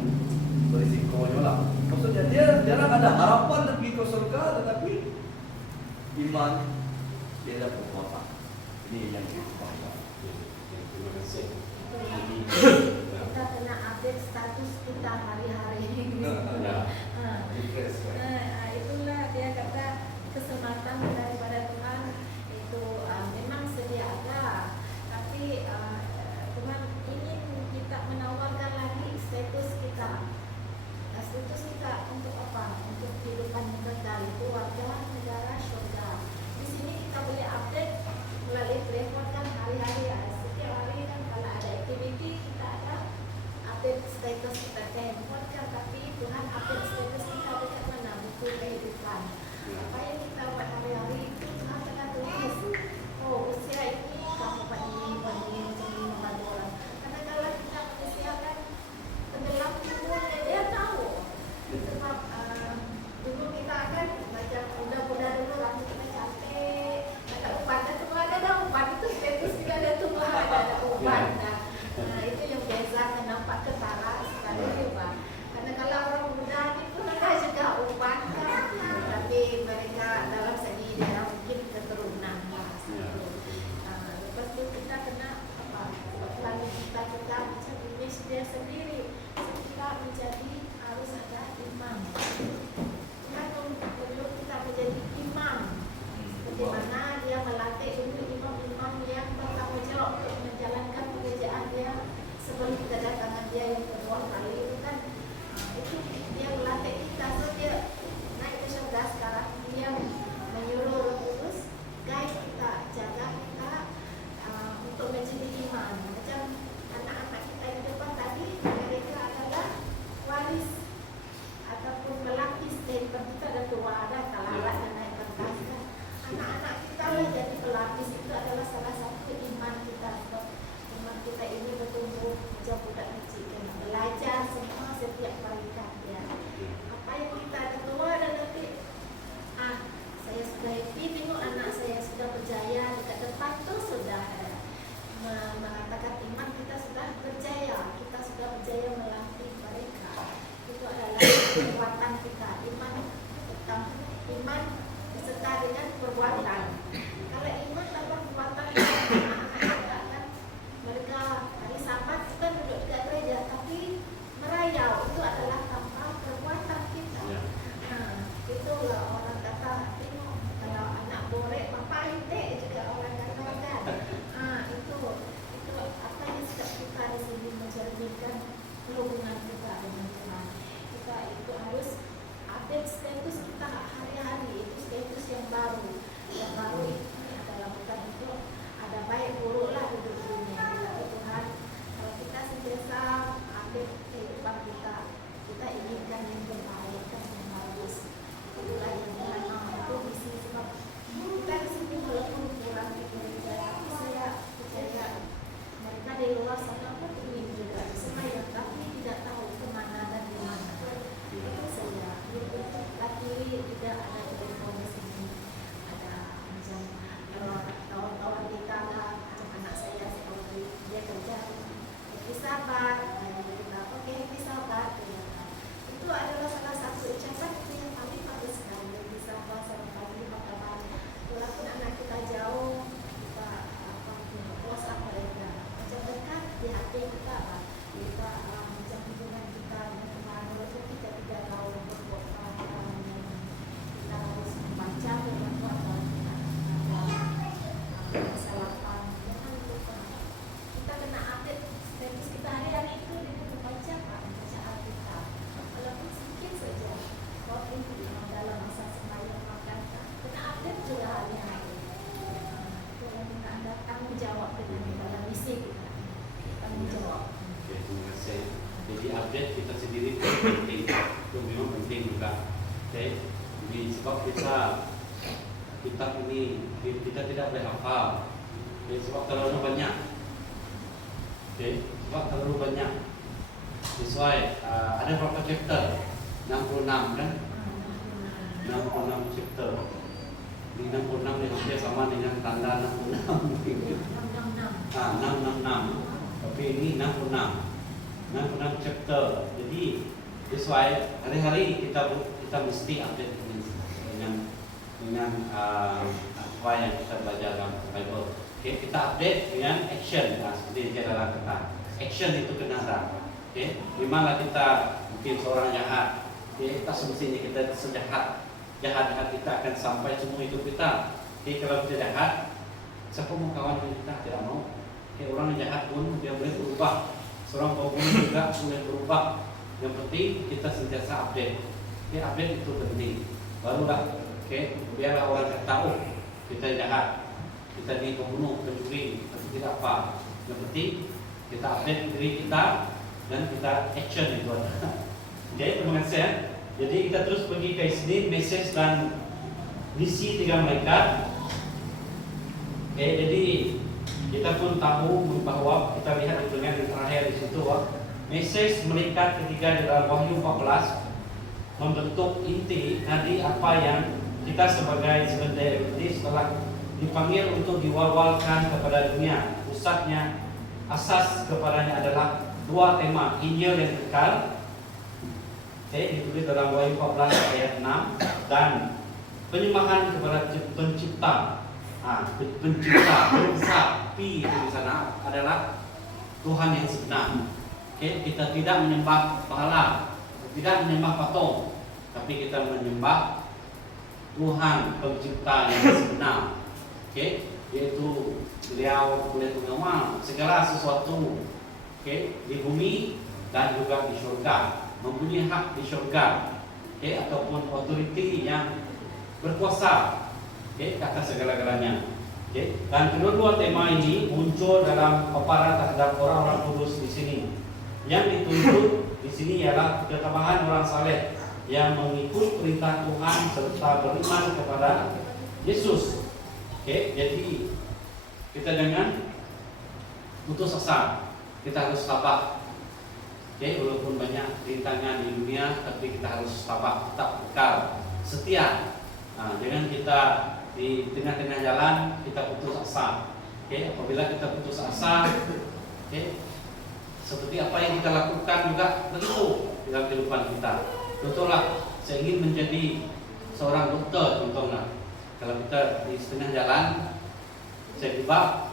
berisikonya lah. Maksudnya dia jarang ada harapan nak pergi ke surga, tetapi iman dia ada perbuatan. Ini yang kita bawa. Terima kasih. Kita kena update status kita hari-hari. Itulah dia kata kesempatan daripada Tuhan itu memang sedia ada, tapi Tuhan ingin kita menawarkan lagi status kita. Status kita untuk apa? Untuk kehidupan kekal, keluarga, negara, surga. Di sini kita boleh update melalui telepon kan hari-hari. Setiap hari kan kalau ada aktiviti kita ada update status kita telepon kan, tapi Tuhan update status kita dekat mana? Buku kehidupan. Apa yang kita buat hari-hari itu Tuhan telah tulis. Oh, usia ini kamu buat ini, macam ini, membantu orang. Kadang-kadang kita manusia kan tenggelam di umurnya, dia tahu. Sebab dulu kita kan macam muda-muda dulu rambut kita cantik, ada uban, dan semua ada uban itu status juga ada tumbuh ada uban. Nah itu yang beza kenapa ketara sekali juga. Karena kalau orang muda itu ada juga uban kan, tapi mereka dalam segi dia mungkin keturunan lah. Lepas itu kita kena apa? Lalu kita macam image dia sendiri. Kita menjadi harus ada imam. Tuhan perlu kita menjadi imam. Bagaimana dia melatih dulu imam-imam yang bertanggung jawab untuk menjalankan pekerjaan dia sebelum kedatangan dia yang kedua kali itu kan. Itu dia melatih kita, so dia naik ke surga sekarang, dia menyuruh Roh Kudus guide kita, jaga kita untuk menjadi imam. Macam anak-anak kita di depan tadi, mereka adalah waris ataupun pelapis dari kita ada tua, ada talarat dan naik kertas kan. Anak-anak kita lah jadi pelapis, itu adalah salah satu iman kita. Sebab iman kita ini bertumbuh sejak budak kecil kan, belajar semua setiap barikat ya. Apa yang kita ada tua dan nanti saya sudah happy tengok anak saya sudah berjaya dekat depan tuh sudah mengatakan iman kita sudah berjaya, kita sudah berjaya melatih mereka. Itu adalah kekuatan kita, iman beserta dengan perbuatan. Kalau iman tanpa perbuatan, anak-anak kan mereka hari Sabat kita duduk dekat gereja, tapi merayau itu adalah tanpa perbuatan kita. Itulah orang kata, tengok kalau anak borek bapak intek juga orang kata kan. Itu apa yang sikap kita di sini mencerminkan hubungan kita dengan Tuhan. Kita itu harus update status kita hari-hari. Itu status yang baru ini adalah bukan itu ada baik buruk lah hidup dunia. Tapi Tuhan, kalau Oke, jadi sebab kitab ini kita tidak boleh hafal. Oke, sebab terlalu banyak. Oke, sebab terlalu banyak. Sesuai ada berapa chapter? 66 kan? 66 chapter. Di 66 ni hampir sama dengan tanda 66. 666. Tapi ini 66 chapter. Jadi sesuai hari-hari kita mesti update dengan apa yang kita belajar dalam Bible. Okay, kita update dengan action. Seperti dia dalam kata action itu kena ada. Okay, dimana kita mungkin seorang jahat, okay, tak semestinya kita sejahat jahat kita akan sampai semua hidup kita. Okay, kalau kita jahat, siapa mau kawan dengan kita? Tidak mau. Okay, orang yang jahat pun dia boleh berubah. Seorang pembunuh juga boleh berubah. Yang penting kita sentiasa update. Okay, update itu penting. Barulah, okay, biarlah orang tahu kita jahat, kita di pembunuh, pencuri, tapi tidak apa. Yang penting kita update diri kita dan kita action itu ada. Okay, terima kasih ya. Jadi kita terus pergi ke sini, message dan misi 3 malaikat. Okay, jadi kita pun tahu bahwa kita lihat di dengan yang terakhir di situ, message malaikat ketiga dalam Wahyu 14 membentuk inti dari apa yang kita sebagai sebenarnya ini setelah dipanggil untuk diwawalkan kepada dunia. Pusatnya, asas kepadanya adalah 2 tema, Injil yang kekal, ditulis dalam Wahyu 14 ayat 6, dan penyembahan kepada pencipta. Pencipta, besar, P itu di sana adalah Tuhan yang sebenar. Kita tidak menyembah pahala, tidak menyembah patung, tapi kita menyembah Tuhan pencipta yang sebenar. Yaitu beliau boleh mengawal segala sesuatu di bumi dan juga di surga, mempunyai hak di surga, ataupun otoriti yang berkuasa atas segala-galanya. Dan kedua-dua tema ini muncul dalam paparan terhadap orang-orang kudus di sini. Yang ditunjuk di sini ialah ketambahan orang saleh yang mengikut perintah Tuhan serta beriman kepada Yesus. Jadi kita jangan putus asa. Kita harus sabar. Walaupun banyak rintangan di dunia, tapi kita harus sabar, tetap kekal, setia. Jangan kita di tengah-tengah jalan kita putus asa. Apabila kita putus asa, seperti apa yang kita lakukan juga begitu dalam kehidupan kita. Contohlah, saya ingin menjadi seorang dokter, contohnya. Kalau kita di setengah jalan, saya tiba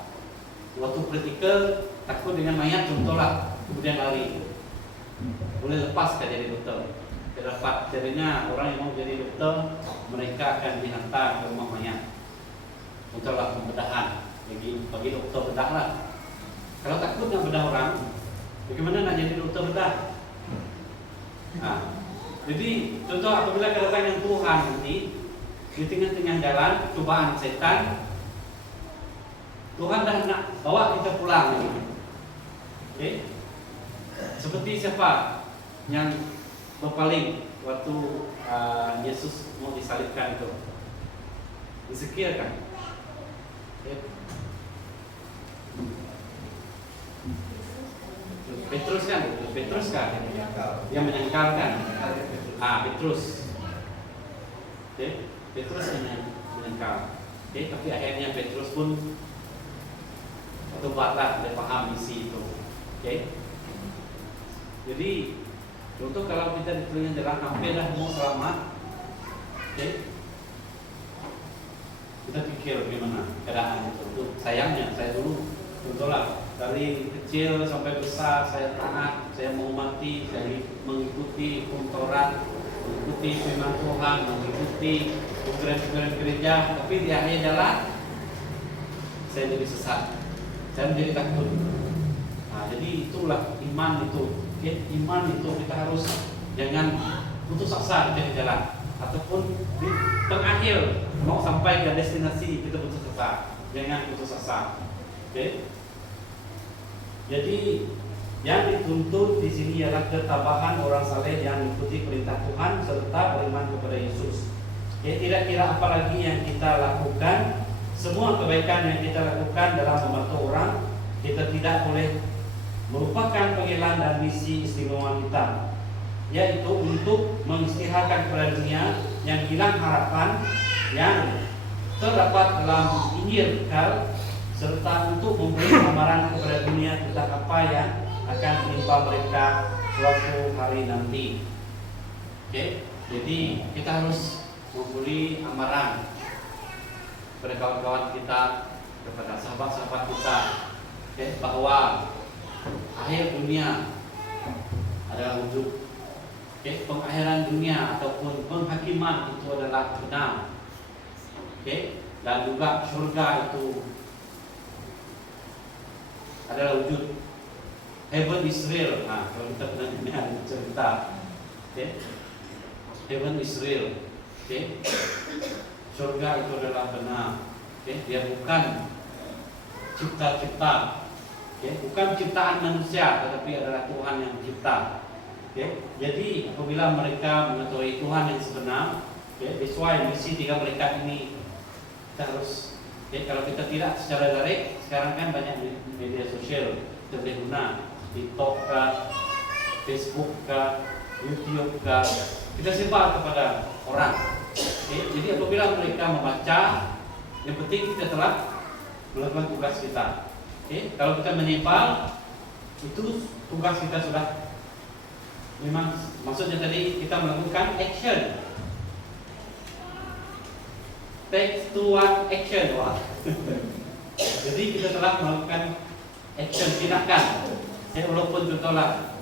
waktu praktikal takut dengan mayat, contohlah, kemudian lari, boleh lepas ke jadi dokter. Terdapat jadinya orang yang mau jadi dokter, mereka akan dihantar ke rumah mayat. Contohlah pembedahan, bagi dokter bedah lah. Kalau takut nak bedah orang, bagaimana nak jadi dokter bedah? Jadi contoh apabila kedatangan Tuhan nanti di tengah-tengah jalan cobaan setan, Tuhan dah nak bawa kita pulang. Seperti siapa yang berpaling waktu Yesus mau disalibkan itu? Ezekiel kan? Petrus kan? Yang menyangkalkan. Petrus. Petrus yang menyangkal. Tapi akhirnya Petrus pun tobatlah, dia paham misi itu. Jadi contoh kalau kita di tengah jalan hampir dah mau selamat, kita pikir bagaimana keadaan itu. Sayangnya saya dulu contohlah dari kecil sampai besar saya taat, saya menghormati, saya mengikuti hukum Taurat, mengikuti firman Tuhan, mengikuti program-program gereja, tapi di akhir jalan saya jadi sesat, saya menjadi takut. Jadi itulah iman itu. Iman itu kita harus jangan putus asa di jalan, ataupun di terakhir mau sampai ke destinasi kita putus asa, jangan putus asa. Jadi Yang dituntut di sini ialah ketabahan orang saleh yang mengikuti perintah Tuhan serta beriman kepada Yesus. Ya, kira-kira apa lagi yang kita lakukan? Semua kebaikan yang kita lakukan dalam membantu orang, kita tidak boleh merupakan panggilan dan misi istimewa kita, yaitu untuk mengisytiharkan kepada dunia yang hilang harapan yang terdapat dalam Injil Kal, serta untuk memberi gambaran kepada dunia tentang apa yang akan menimpa mereka suatu hari nanti. Oke, jadi kita harus memberi amaran kepada kawan-kawan kita, kepada sahabat-sahabat kita, bahwa akhir dunia adalah wujud. Pengakhiran dunia ataupun penghakiman itu adalah benar. Dan juga surga itu adalah wujud. Heaven is real. Nah, kalau kita pernah dengar cerita, heaven is real. Surga itu adalah benar. Dia bukan cipta-cipta, bukan ciptaan manusia, tetapi adalah Tuhan yang mencipta. Jadi apabila mereka mengetahui Tuhan yang sebenar, sesuai misi 3 mereka ini, kita harus, kalau kita tidak secara direct, sekarang kan banyak media sosial kita boleh guna, TikTok kah, Facebook kah, YouTube kah, kita sebar kepada orang. Jadi apabila mereka membaca, yang penting kita telah melakukan tugas kita. Kalau kita menyimpang, itu tugas kita sudah. Memang maksudnya tadi kita melakukan action. Take to one action. Wah. Jadi kita telah melakukan action, tindakan. Walaupun contohlah,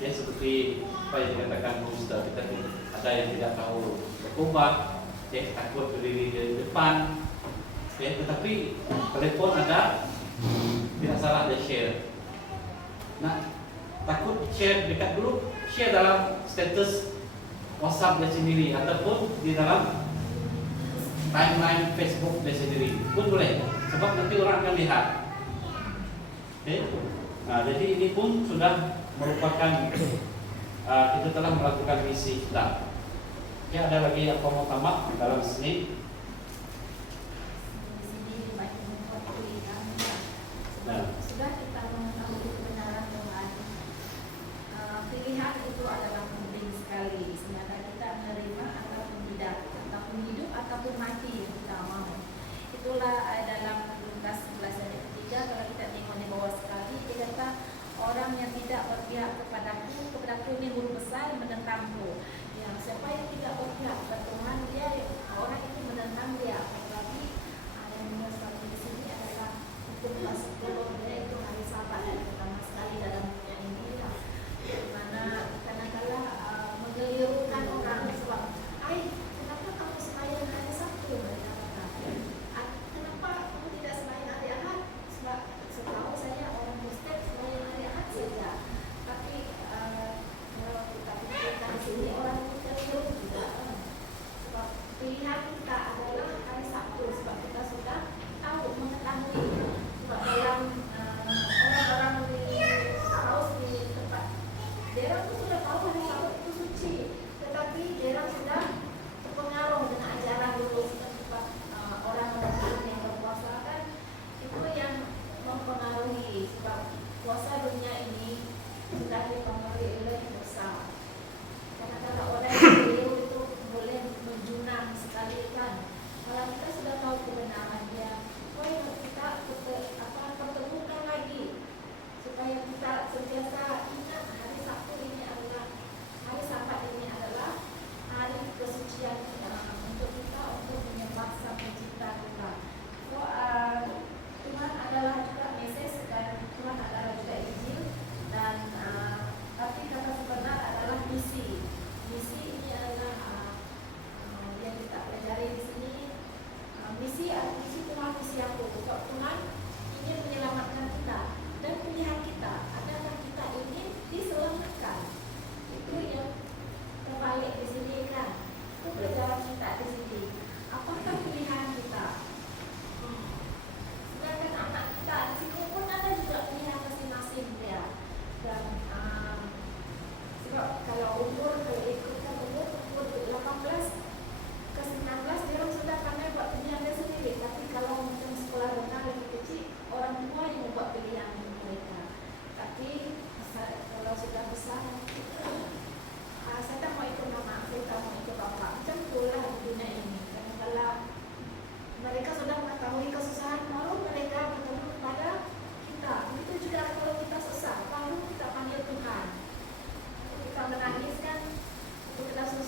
seperti apa yang dikatakan Bu Ustaz, kita ada yang tidak tahu bertobat, takut berdiri di depan, tetapi telepon ada, tidak salah dia share. Nah, takut share dekat grup, share dalam status WhatsApp dia sendiri ataupun di dalam timeline Facebook dia sendiri pun boleh, sebab nanti orang akan lihat. Nah, jadi ini pun sudah merupakan kita telah melakukan misi kita. Ada lagi yang mau tambah dalam sini? Sudah kita mengetahui kebenaran Tuhan, pilihan itu adalah penting sekali. Sebenarnya kita menerima ataupun tidak, ataupun hidup ataupun mati yang kita mau. Itulah dalam Lukas 11 ayat 3, kalau kita tengok di bawah sekali, dia kata orang yang tidak berpihak kepadaku ini berbesar menentangku. Yang siapa yang tidak berpihak kepada Tuhan, dia orang itu menentang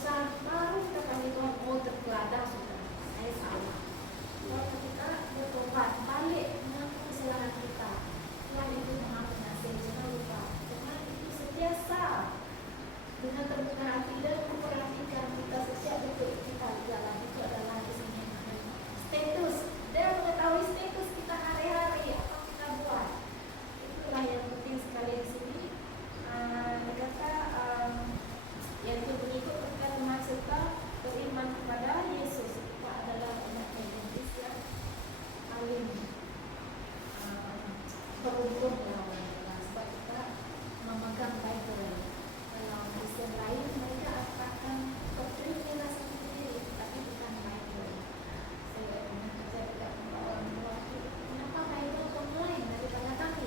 susah, baru kita panggil Tuhan, oh terpeladak sudah, saya salah. Kalau kita bertobat, balik mengaku kesalahan kita, Tuhan itu maha pengasih, jangan lupa. Tuhan itu sentiasa dengan terbuka hati dan memperhatikan kita setiap detik kita di jalan. Itu adalah isinya status. Dia mengetahui status kita hari-hari, apa kita buat. Itulah yang penting sekali di sini. Kata yang mengikut perkara teman serta beriman kepada Yesus. Kita adalah umat Yesus yang paling beruntung sebab kita memegang Bible. Kalau Kristen lain mereka akan doktrinnya sendiri, tapi bukan Bible. Saya tidak membawa orang tua, kenapa Bible online daripada kami?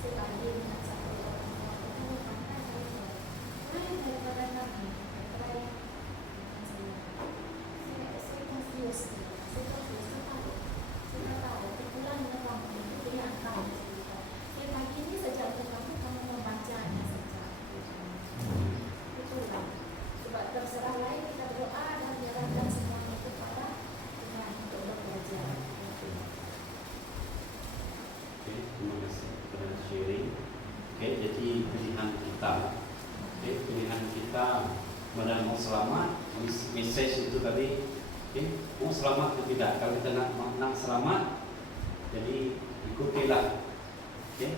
Saya bagi dengan satu orang tua, kamu pakai Bible lain daripada kami. Baik, saya confused. Saya tahu. Pulang memang itu pilihan kamu. Saya bagi ini saja untuk kamu membacanya saja. Itulah. Sebab terserah lain kita berdoa dan menyerahkan semuanya kepada Tuhan untuk belajar. Oke, terima kasih kepada sharing. Oke, jadi pilihan kita. Oke, pilihan kita mana mau selamat, message itu tadi. Oke, mau selamat atau tidak? Kalau kita nak selamat, jadi ikutilah. Oke,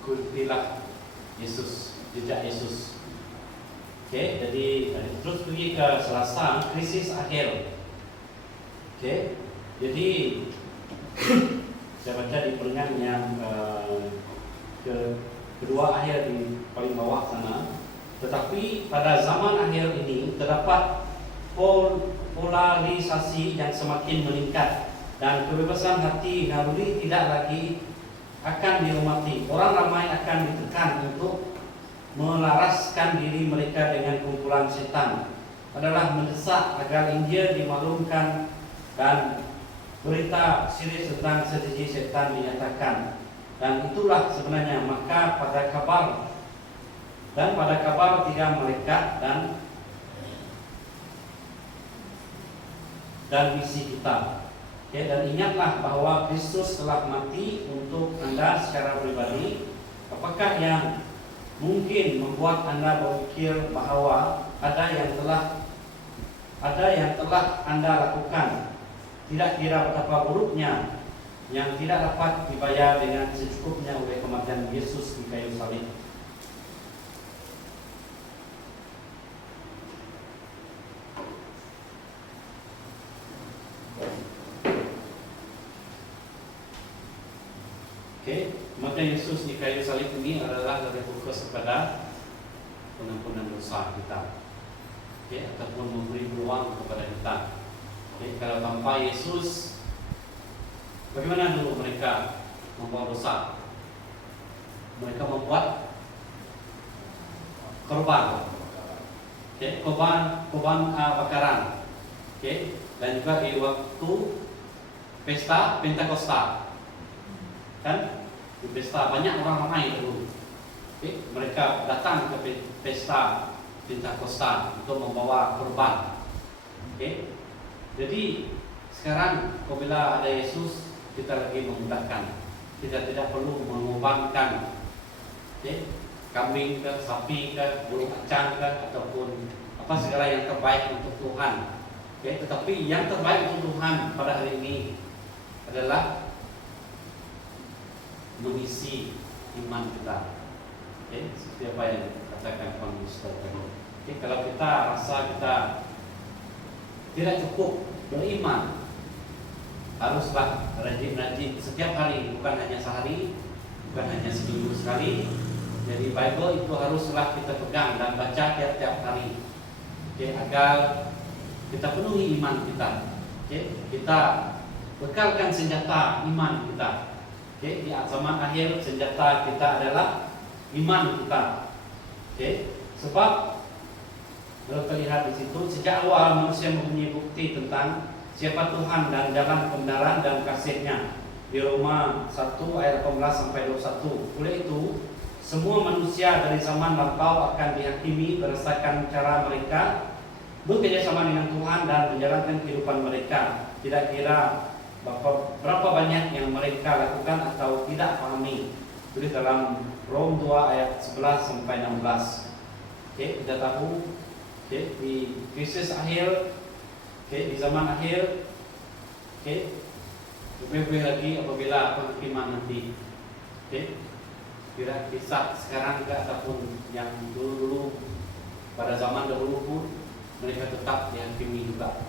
ikutilah Yesus, jejak Yesus. Oke, jadi terus pergi ke Selasa, krisis akhir. Oke, jadi saya baca di peringan yang kedua akhir di paling bawah sana. Tetapi pada zaman akhir ini terdapat polarisasi yang semakin meningkat dan kebebasan hati naluri tidak lagi akan dihormati. Orang ramai akan ditekan untuk melaraskan diri mereka dengan kumpulan setan. Adalah mendesak agar Injil dimaklumkan dan berita serius tentang strategi setan dinyatakan. Dan itulah sebenarnya maka pada kabar tiga malaikat dan misi kita. Oke, dan ingatlah bahwa Kristus telah mati untuk Anda secara pribadi. Apakah yang mungkin membuat Anda berpikir bahwa ada yang telah Anda lakukan, tidak kira betapa buruknya, yang tidak dapat dibayar dengan secukupnya oleh kematian Yesus di kayu salib? Oke, kematian Yesus di kayu salib ini adalah lebih fokus kepada pengampunan dosa kita. Oke, ataupun memberi peluang kepada kita. Oke, kalau tanpa Yesus, bagaimana dulu mereka membawa dosa? Mereka membuat korban. Oke, korban bakaran. Oke, dan juga di waktu pesta Pentakosta. Kan di pesta banyak orang ramai dulu. Oke, mereka datang ke pesta Pentakosta untuk membawa korban. Oke, jadi sekarang apabila ada Yesus, kita lagi memudahkan. Kita tidak perlu mengorbankan kambing ke, sapi ke, burung kacang ke, ataupun apa segala yang terbaik untuk Tuhan. Tetapi yang terbaik untuk Tuhan pada hari ini adalah mengisi iman kita. Seperti apa yang katakan Pak Ustaz tadi. Kalau kita rasa kita tidak cukup beriman, haruslah rajin-rajin setiap hari, bukan hanya sehari, bukan hanya seminggu sekali. Jadi Bible itu haruslah kita pegang dan baca tiap-tiap hari, agar kita penuhi iman kita. Kita bekalkan senjata iman kita. Di zaman akhir senjata kita adalah iman kita. Sebab kalau terlihat di situ, sejak awal manusia mempunyai bukti tentang siapa Tuhan dan jalan kebenaran dan kasih-Nya. Di Roma 1 ayat 18 sampai 21. Oleh itu, semua manusia dari zaman lampau akan dihakimi berdasarkan cara mereka bekerja sama dengan Tuhan dan menjalankan kehidupan mereka. Tidak kira berapa banyak yang mereka lakukan atau tidak pahami. Tulis dalam Rom 2 ayat 11 sampai 16. Kita tahu di krisis akhir, di zaman akhir, lebih lagi apabila penghakiman nanti. Kira kisah sekarang juga ataupun yang dulu pada zaman dahulu pun mereka tetap dihakimi juga.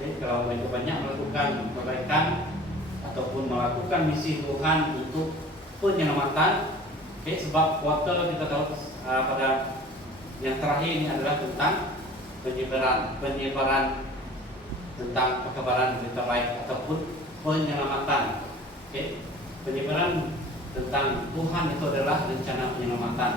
Kalau mereka banyak melakukan kebaikan ataupun melakukan misi Tuhan untuk penyelamatan, sebab kuartal kita tahu pada yang terakhir ini adalah tentang penyebaran tentang pekabaran berita baik ataupun penyelamatan. Penyebaran tentang Tuhan itu adalah rencana penyelamatan.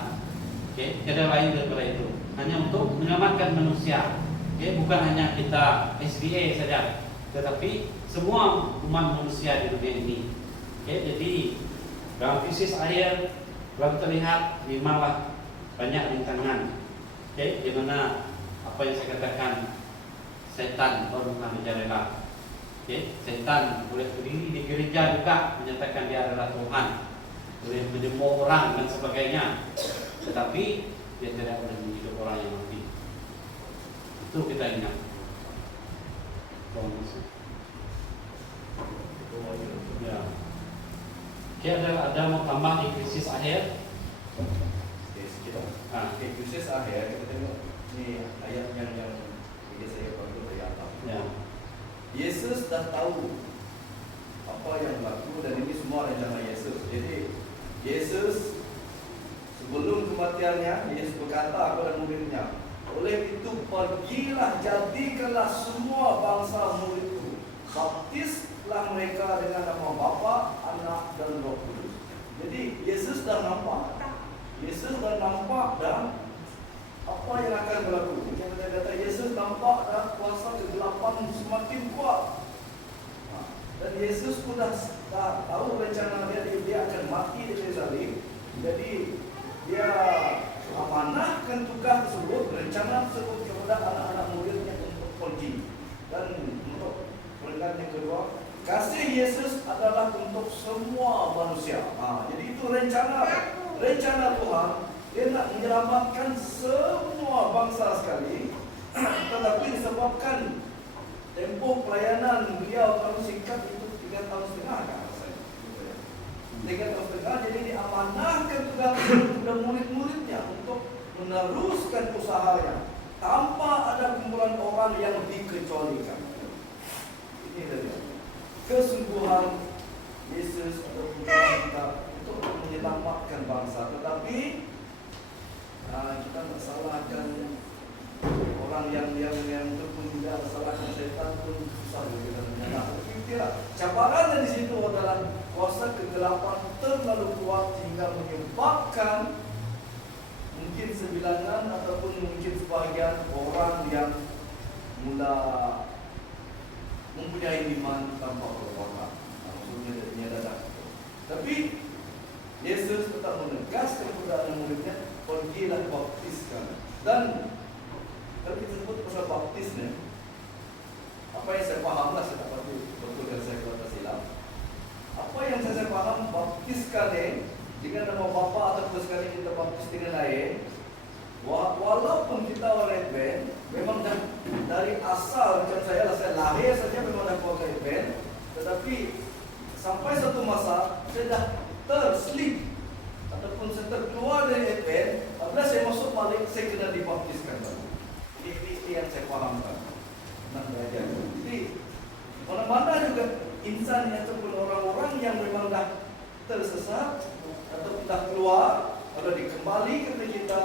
Tidak lain daripada itu. Hanya untuk menyelamatkan manusia. Bukan hanya kita SDA saja, tetapi semua umat manusia di dunia ini. Jadi dalam krisis akhir kalau kita lihat memanglah banyak rintangan. Di mana apa yang saya katakan, setan bukan menjarela. Setan boleh berdiri di gereja juga menyatakan dia adalah Tuhan, boleh menyembuh orang dan sebagainya, tetapi dia tidak boleh menhidup orang yang mati. Itu kita ingat. Ya. Ada mau tambah di krisis akhir? Krisis akhir kita tengok ni ayat yang ini saya bantu dari atas. Ya. Yesus dah tahu apa yang berlaku dan ini semua rencana Yesus. Jadi Yesus sebelum kematiannya, Yesus berkata kepada muridnya, oleh itu pergilah, jadikanlah semua bangsa muridku, baptislah mereka dengan nama Bapa, Anak dan Roh Kudus. Jadi Yesus dah nampak dan apa yang akan berlaku. Yang kita kata Yesus nampak dah kuasa kegelapan semakin kuat. Dan Yesus pun dah tahu rencana dia akan mati di kayu salib. Jadi dia amanahkan tugas tersebut, rencana tersebut kepada anak-anak muridnya untuk pergi. Dan untuk peringatan yang kedua, kasih Yesus adalah untuk semua manusia. Jadi itu rencana Tuhan. Dia nak menyelamatkan semua bangsa sekali. Tetapi disebabkan tempoh pelayanan beliau terlalu singkat, itu 3 tahun setengah kan rasanya. 3 tahun setengah, jadi diamanahkan tugas kepada murid-muridnya untuk meneruskan usahanya tanpa ada kumpulan orang yang dikecualikan. Ini dia kesungguhan Yesus atau Tuhan kita untuk menyelamatkan bangsa. Tetapi kita tak salahkan orang yang pun tidak salahkan setan pun susah kita menyalahkan. Tidak. Cabaran di situ adalah kuasa kegelapan terlalu kuat hingga menyebabkan mungkin sebilangan ataupun mungkin sebahagian orang yang mula mempunyai iman tanpa perbuatan. Maksudnya dia menyadar. Tapi Yesus tetap menegaskan kepada muridnya, pergilah baptiskan. Dan kalau kita sebut pasal baptis ni, apa yang saya faham lah, saya tak pasti betul dan saya kata silap. Apa yang saya faham, baptiskan ni dengan nama Bapa ataupun sekali kita baptis dengan air, walaupun kita orang Advent, memang dari asal macam saya lahir saja memang dah keluarga Advent, tetapi sampai satu masa saya dah terslip ataupun saya terkeluar dari Advent, apabila saya masuk balik saya kena dibaptiskan. Ini yang saya fahamkan. Nak belajar. Jadi mana-mana juga insan ataupun orang-orang yang memang dah tersesat atau dah keluar atau dikembali kepada kita,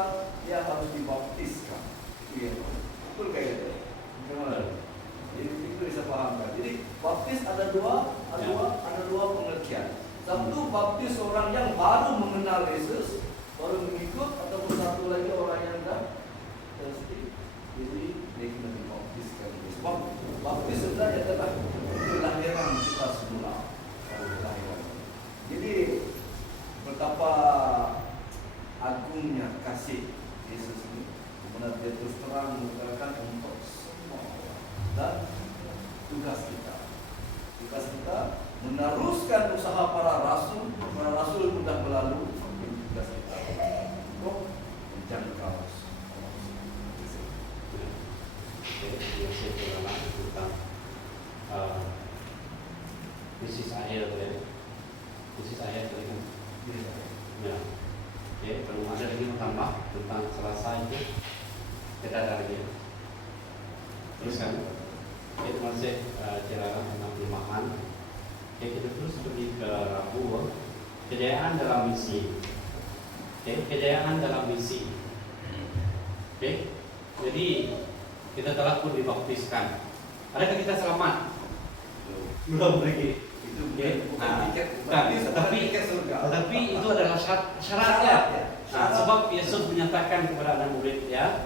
dia harus dibaptiskan. Itu betul kayak itu. Bagaimana? Jadi itu bisa fahamkan. Jadi baptis ada dua pengertian. Satu, baptis orang yang baru mengenal Yesus, baru mengikut, ataupun satu lagi orang yang dah thirsty. Jadi dia kena dibaptiskan. Sebab baptis sebenarnya adalah kelahiran kita semula. Jadi betapa agungnya kasih Yesus ini. Kemudian dia terus terang mengatakan untuk meneruskan usaha para rasul mudah melalui tugas kita untuk menjangkau. Yang saya pernah tentang bisnis akhir tadi. Bisnis akhir tadi kan. Ya. Oke, kalau ada lagi mau tambah tentang Selasa itu kita ada lagi. Teruskan. Oke, masih cerita tentang kelemahan. Oke, kita terus pergi ke Rabu. Kejayaan dalam misi. Oke, kejayaan dalam misi. Oke, jadi kita telah pun dibaptiskan. Adakah kita selamat? Belum lagi. Itu Oke. bukan Nah, tiket, tapi tiket surga. Tetapi itu adalah syaratnya. Nah, sebab Yesus menyatakan kepada anak murid ya,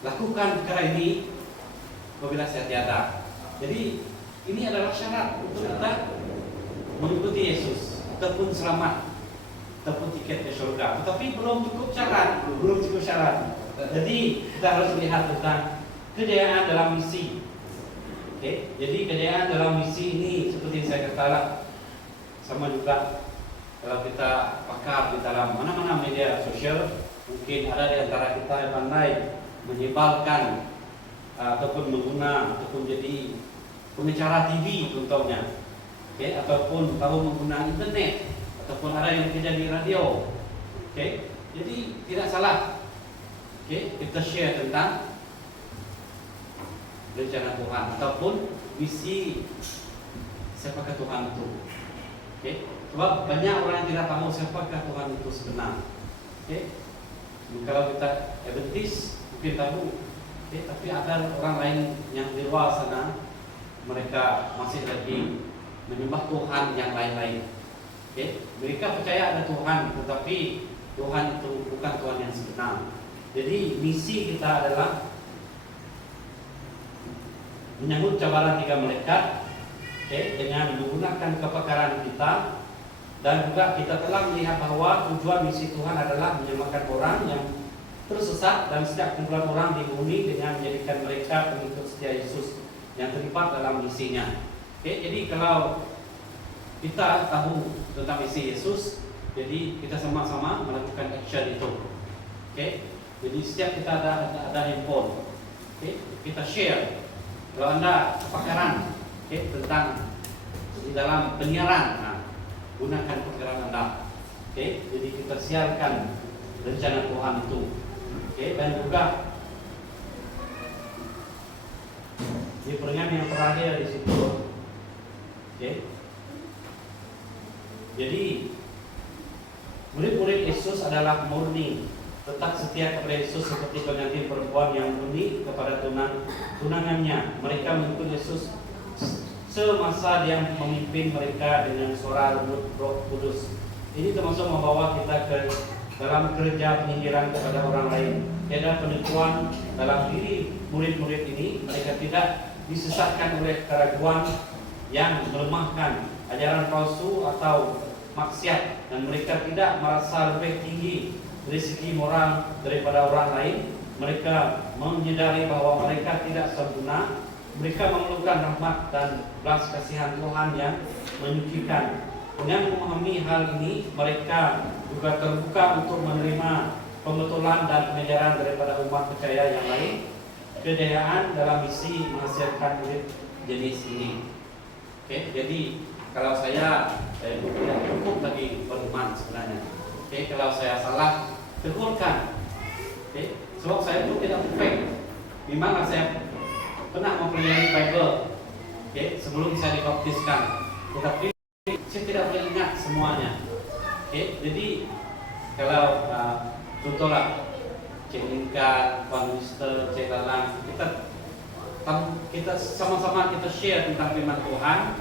lakukan perkara ini apabila saya tiada. Jadi ini adalah syarat untuk kita mengikuti Yesus ataupun selamat ataupun tiket ke surga. Tetapi belum cukup syarat. Jadi kita harus lihat tentang kejayaan dalam misi. Oke, jadi kejayaan dalam misi ini seperti saya katakan sama juga kalau kita pakar di dalam mana-mana media sosial, mungkin ada di antara kita yang pandai menyebarkan ataupun ataupun jadi pengacara TV contohnya, oke, ataupun tahu menggunakan internet, ataupun ada yang kerja di radio, oke, jadi tidak salah, oke, kita share tentang rencana Tuhan ataupun visi siapakah Tuhan itu, oke, sebab banyak orang yang tidak tahu siapakah Tuhan itu sebenarnya, oke, kalau kita Adventist mungkin tahu, oke, tapi ada orang lain yang di luar sana mereka masih lagi menyembah Tuhan yang lain-lain, oke, mereka percaya ada Tuhan tetapi Tuhan itu bukan Tuhan yang sebenar. Jadi misi kita adalah menyambut cabaran 3 melekat, dengan menggunakan kepakaran kita, dan juga kita telah melihat bahwa tujuan misi Tuhan adalah menyelamatkan orang yang tersesat dan setiap kumpulan orang di bumi dengan menjadikan mereka pengikut setia Yesus yang terlibat dalam misinya. Jadi kalau kita tahu tentang misi Yesus, jadi kita sama-sama melakukan action itu. Jadi setiap kita ada handphone, kita share. Kalau Anda kepakaran tentang di dalam penyiaran, gunakan kepakaran Anda. Jadi kita siarkan rencana Tuhan itu. Dan juga di peringatan yang terakhir di situ. Jadi murid-murid Yesus adalah murni, tetap setia kepada Yesus seperti pengantin perempuan yang murni kepada tunangannya. Mereka mengikuti Yesus semasa dia memimpin mereka dengan suara lembut Roh Kudus. Ini termasuk membawa kita ke dalam kerja penyingkiran kepada orang lain. Tiada penipuan dalam diri murid-murid ini. Mereka tidak disesatkan oleh keraguan yang melemahkan, ajaran palsu atau maksiat, dan mereka tidak merasa lebih tinggi dari segi moral daripada orang lain. Mereka menyadari bahwa mereka tidak sempurna. Mereka memerlukan rahmat dan belas kasihan Tuhan yang menyucikan. Dengan memahami hal ini, mereka juga terbuka untuk menerima pembetulan dan pengajaran daripada umat percaya yang lain. Kejayaan dalam misi menghasilkan murid jenis ini. Jadi kalau saya tidak cukup lagi beriman sebenarnya. Kalau saya salah, tegurkan. Sebab saya pun tidak perfect. Memanglah saya pernah mempelajari Bible sebelum saya dibaptiskan, tetapi saya tidak boleh ingat semuanya. Jadi kalau contohlah Cik Lingkar, Pak Mister, Cik Lalang, kita sama-sama kita share tentang firman Tuhan,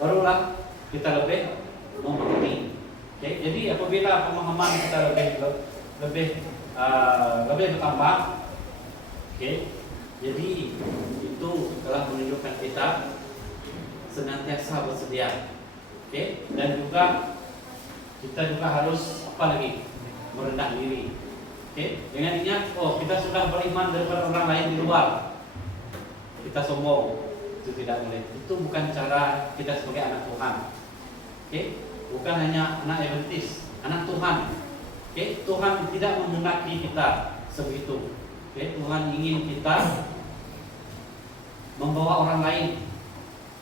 barulah kita lebih memahami. Jadi apabila pemahaman kita lebih bertambah, jadi itu telah menunjukkan kita senantiasa bersedia, dan juga kita juga harus apa lagi, merendah diri, dengan ingat kita sudah beriman daripada orang lain di luar, kita sombong, itu Itu tidak boleh. Itu bukan cara kita sebagai anak Tuhan. Oke? Bukan hanya anak Adventist, anak Tuhan. Oke? Tuhan tidak menghendaki kita sebegitu. Oke? Tuhan ingin kita membawa orang lain.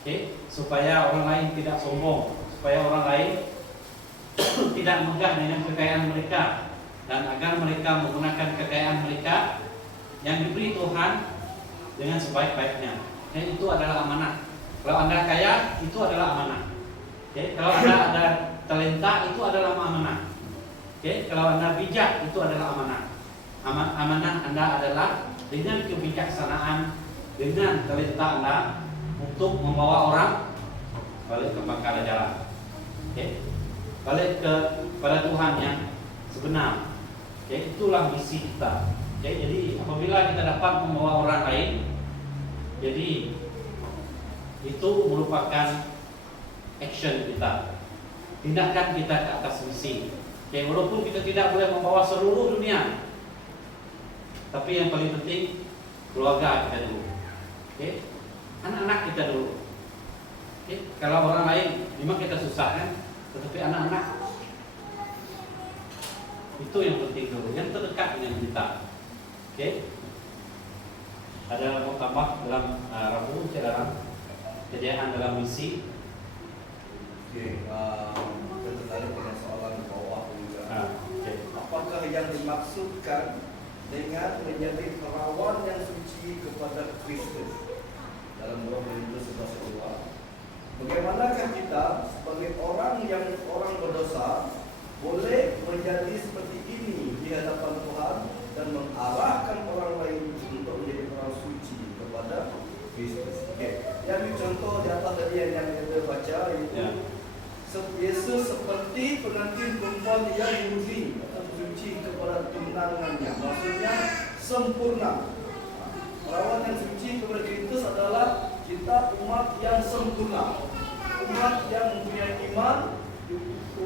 Oke? Supaya orang lain tidak sombong, supaya orang lain tidak megah dengan kekayaan mereka, dan agar mereka menggunakan kekayaan mereka yang diberi Tuhan dengan sebaik-baiknya. Dan itu adalah amanah. Kalau Anda kaya, itu adalah amanah. Oke, kalau Anda ada talenta, itu adalah amanah. Oke, kalau Anda bijak, itu adalah amanah. Amanah Anda adalah dengan kebijaksanaan, dengan talenta Anda untuk membawa orang balik ke pangkal jalan. Oke, balik kepada Tuhan yang sebenar. Oke, itulah misi kita. Oke, jadi apabila kita dapat membawa orang lain, jadi itu merupakan action kita, tindakan kita ke atas misi. Oke, walaupun kita tidak boleh membawa seluruh dunia, tapi yang paling penting keluarga kita dulu. Oke, anak-anak kita dulu. Oke, kalau orang lain memang kita susah kan, tetapi anak-anak itu yang penting dulu, yang terdekat dengan kita. Oke, ada mau tambah dalam Rabu dalam kejayaan dalam misi. Oke, tertarik dengan soalan bawah juga. Okay. Apakah yang dimaksudkan dengan menjadi perawan yang suci kepada Kristus dalam 2 Korintus 11:2? Bagaimanakah kita sebagai orang berdosa boleh menjadi seperti ini di hadapan Tuhan dan mengarahkan orang lain untuk menjadi orang suci kepada Kristus? Okay. Yang contoh di atas tadi yang kita baca itu Yesus seperti pengantin perempuan yang Yahudi atau suci kepada tunangannya, maksudnya sempurna. Perawan yang suci kepada Kristus adalah kita umat yang sempurna, umat yang mempunyai iman,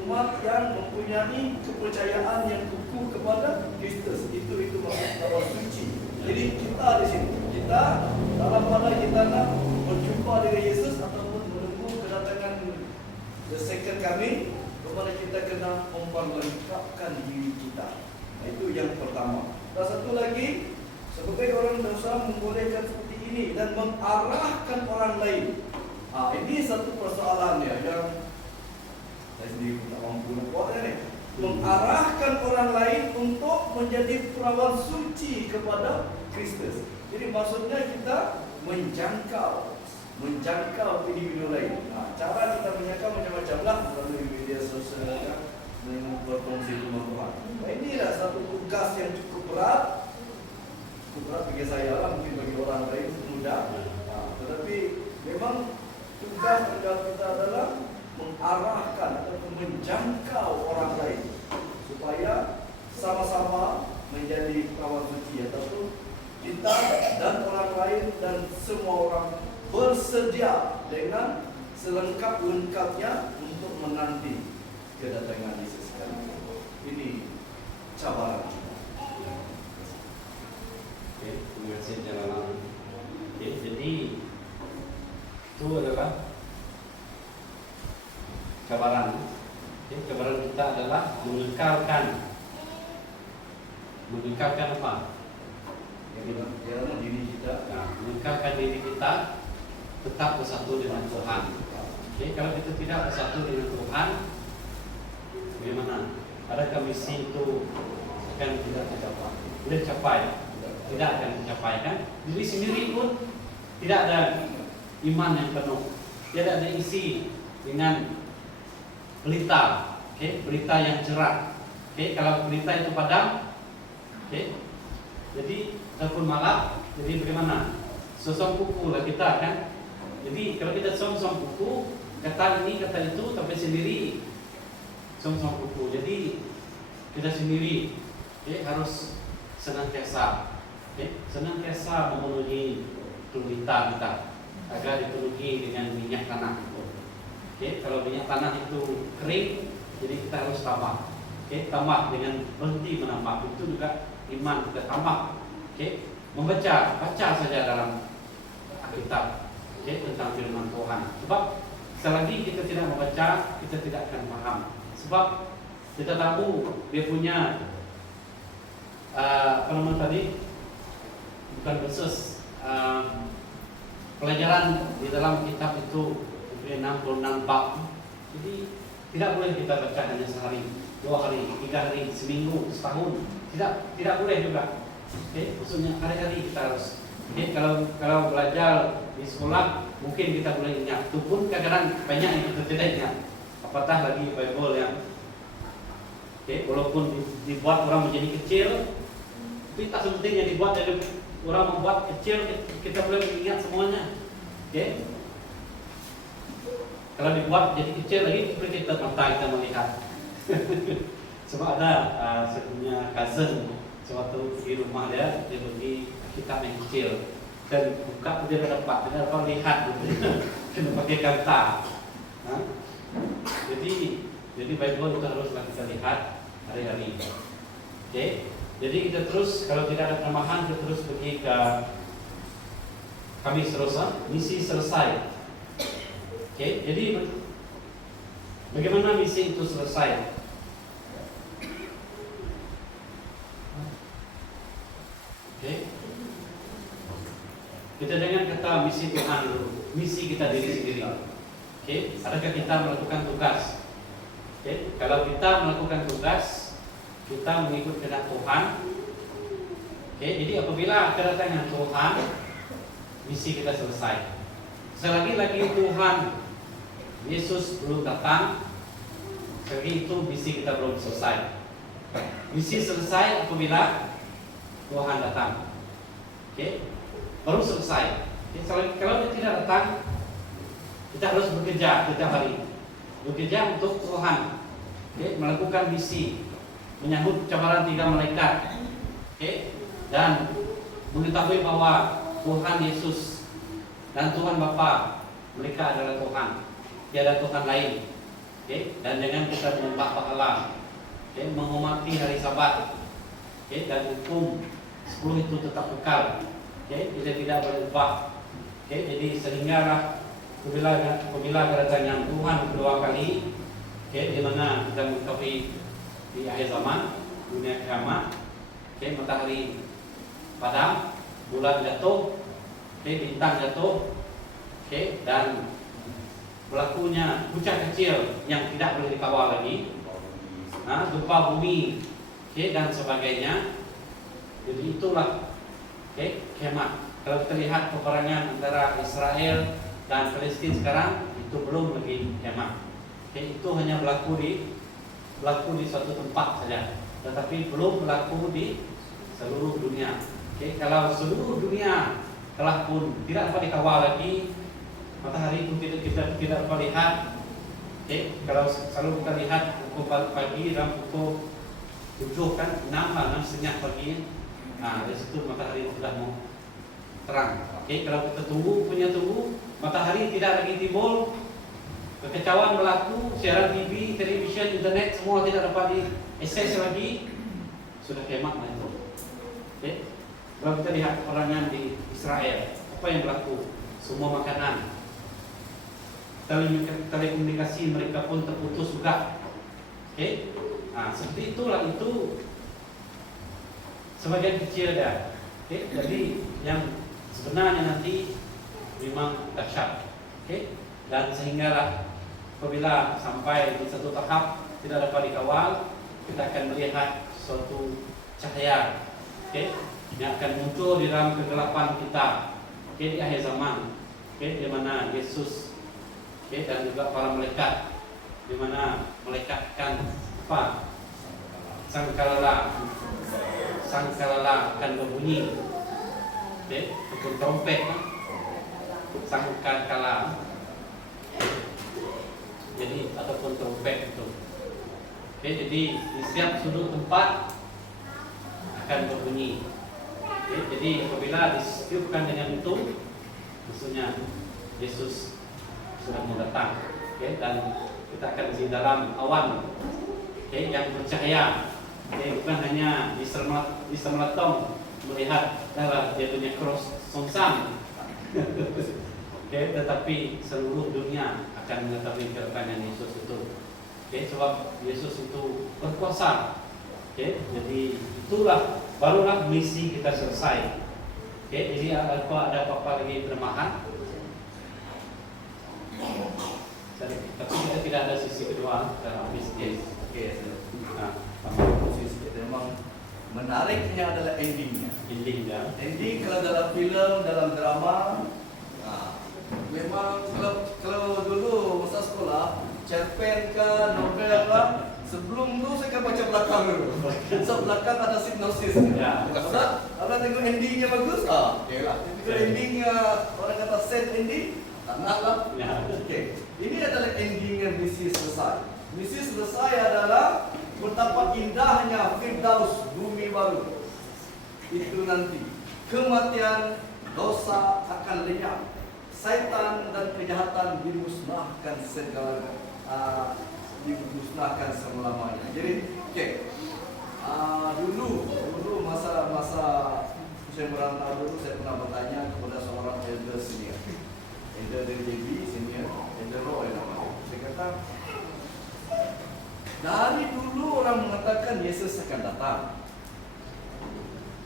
umat yang mempunyai kepercayaan yang kukuh kepada Kristus. Itu maksud perawan suci. Jadi kita di sini, kita dalam pada kita nak berjumpa dengan Yesus ataupun menunggu kedatangan the second coming, kepada kita kena memperlengkapkan diri kita. Itu yang pertama. Dan satu lagi, sebagai orang dosa membolehkan seperti ini dan mengarahkan orang lain. Ini satu persoalan ya, yang saya sendiri tak mampu nak buat ni. Mengarahkan orang lain untuk menjadi perawan suci kepada Kristus. Jadi maksudnya kita menjangkau individu lain. Cara kita menjangkau macam-macam lah, melalui media sosial dengan berkongsi firman Tuhan. Inilah satu tugas yang cukup berat bagi saya lah, mungkin bagi orang lain mudah. Tetapi memang tugas kita adalah mengarahkan atau menjangkau orang lain supaya sama-sama menjadi kawan suci, ataupun kita dan orang lain dan semua orang bersedia dengan selengkap-lengkapnya untuk menanti kedatangan Yesus sekali. Ini cabaran kita. Oke, terima kasih Jalan. Oke, jadi itu adalah cabaran. Oke, cabaran kita adalah mengekalkan apa? Dalam diri kita. Mengekalkan diri kita tetap bersatu dengan Tuhan. Oke, kalau kita tidak bersatu dengan Tuhan, bagaimana? Adakah misi itu akan tidak tercapai? Tidak tercapai, tidak akan tercapai kan? Diri sendiri pun tidak ada iman yang penuh, tidak ada isi dengan berita, berita yang cerah. Kalau berita itu padam, jadi ataupun malam, jadi bagaimana? Sosok kuku lah kita kan. Jadi kalau kita som-som kuku, kata ini kata itu, tapi sendiri som-som kuku. Jadi kita sendiri harus senantiasa memenuhi berita kita agar dipenuhi dengan minyak tanah itu. Kalau minyak tanah itu kering, jadi kita harus tambah. Tambah dengan berhenti menambah, itu juga iman kita tambah. Baca saja dalam Alkitab. tentang firman Tuhan. Sebab selagi kita tidak membaca, kita tidak akan paham. Sebab kita tahu dia punya apa nama tadi, bukan verses, pelajaran di dalam kitab itu 66 bab. Jadi tidak boleh kita baca hanya sehari, 2 hari, 3 hari, seminggu, setahun. Tidak boleh juga. Maksudnya hari-hari kita harus. Kalau belajar di sekolah mungkin kita boleh ingat. Itu pun kadang-kadang banyak yang kita tidak ingat. Apatah lagi Bible yang walaupun dibuat orang menjadi kecil, itu tak sepenting yang dibuat dari orang membuat kecil, kita boleh ingat semuanya. Kalau dibuat jadi kecil lagi, seperti kita melihat. Sebab ada saya punya cousin, suatu di rumah dia beli kitab yang kecil dan buka dia dapat lihat kena pakai kata. Jadi Bible itu haruslah kita lihat hari-hari. Jadi kita terus, kalau tidak ada tambahan, kita terus pergi ke Kamis Rosa, misi selesai. Jadi bagaimana misi itu selesai? Kita jangan kata misi Tuhan dulu, misi kita diri sendiri. Adakah kita melakukan tugas? Kalau kita melakukan tugas, kita mengikut kehendak Tuhan. Jadi apabila kedatangan Tuhan, misi kita selesai. Selagi lagi Tuhan Yesus belum datang, selagi itu misi kita belum selesai. Misi selesai apabila Tuhan datang. Baru selesai. Kalau dia tidak datang, kita harus bekerja setiap hari. Bekerja untuk Tuhan. Melakukan misi, menyambut cabaran 3 malaikat. Dan mengetahui bahwa Tuhan Yesus dan Tuhan Bapa, mereka adalah Tuhan. Tiada Tuhan lain. Dan jangan kita menyembah berhala, menghormati hari Sabat, dan hukum 10 itu tetap kekal. Kita tidak boleh ubah. Jadi sehinggalah apabila kedatangan Tuhan kedua kali, di mana kita mengetahui di akhir zaman, dunia kiamat, matahari padam, bulan jatuh, bintang jatuh, dan berlakunya hujan kecil yang tidak boleh dikawal lagi, gempa bumi, dan sebagainya. Jadi itulah kiamat. Kalau kita lihat peperangan antara Israel dan Palestina sekarang, itu belum lagi kiamat. Itu hanya berlaku di suatu tempat saja, tetapi belum berlaku di seluruh dunia. Kalau seluruh dunia telah pun tidak dapat dikawal lagi, matahari itu kita tidak dapat lihat. Kalau selalu kita lihat pukul pagi dan pukul 7 kan 6:30 pagi. Dari situ matahari sudah mau terang. Kalau kita tunggu matahari tidak lagi timbul, kekacauan berlaku, siaran TV, televisyen, internet semua tidak dapat diakses lagi, sudah kiamat lah itu. Kalau kita lihat perangan di Israel, apa yang berlaku? Semua makanan, telekomunikasi mereka pun terputus juga. Seperti itulah itu sebagian kecil dah. Jadi yang sebenarnya nanti memang dahsyat. Dan sehinggalah apabila sampai di satu tahap tidak dapat dikawal, kita akan melihat suatu cahaya yang akan muncul di dalam kegelapan kita di akhir zaman, di mana Yesus dan juga para malaikat, di mana malaikat akan sangkalala akan berbunyi, itu trompet, sangkakala, jadi ataupun trompet itu. Jadi di setiap sudut tempat akan berbunyi. Jadi apabila disetiupkan dengan itu, maksudnya Yesus sudah mau datang, dan kita akan di dalam awan yang bercahaya. Bukan hanya di Sermatong melihat darah dia punya cross songsang. tetapi seluruh dunia akan mengetahui kedatangan Yesus itu. Sebab Yesus itu berkuasa. Jadi itulah barulah misi kita selesai. Jadi ada apa-apa lagi tambahan? Tapi kita tidak ada sisi kedua dalam bisnis. Memang menariknya adalah endingnya. Ending Kalau dalam film, dalam drama, memang kalau dulu masa sekolah, cerpen kah, novel kah, sebelum tu saya kan baca belakang dulu. So belakang ada sinopsis. Kalau tengok endingnya bagus, okey lah. Kalau endingnya orang kata sad ending, tak nak lah. Okey. Ini adalah endingnya misi selesai. Misi selesai adalah betapa indahnya Firdaus bumi baru. Itu nanti kematian, dosa akan lenyap, syaitan dan kejahatan dimusnahkan dimusnahkan selama-lamanya. Jadi, dulu masa saya merantau dulu, saya pernah bertanya kepada seorang elder senior, elder dari JB senior, elder Roy namanya. Saya kata, dari dulu orang mengatakan Yesus akan datang.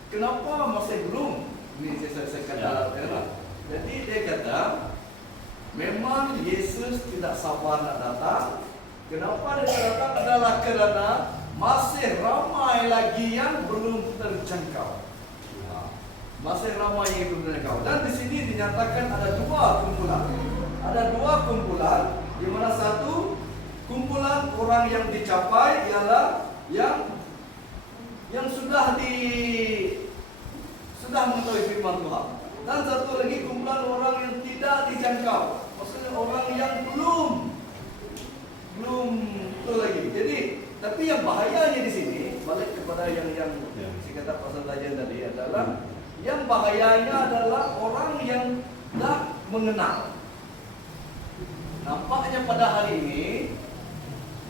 Kenapa masih belum? Ini saya kata. Jadi dia kata, memang Yesus tidak sabar nak datang. Kenapa dia datang adalah kerana masih ramai lagi yang belum terjangkau. Masih ramai yang belum terjangkau. Dan di sini dinyatakan ada dua kumpulan. Ada dua kumpulan, di mana satu kumpulan orang yang dicapai ialah yang sudah mengetahui firman Tuhan. Dan satu lagi kumpulan orang yang tidak dijangkau. Maksudnya orang yang belum itu lagi. Jadi, tapi yang bahayanya di sini balik kepada yang saya kata pasal tajian tadi adalah yang bahayanya adalah orang yang dah mengenal. Nampaknya pada hari ini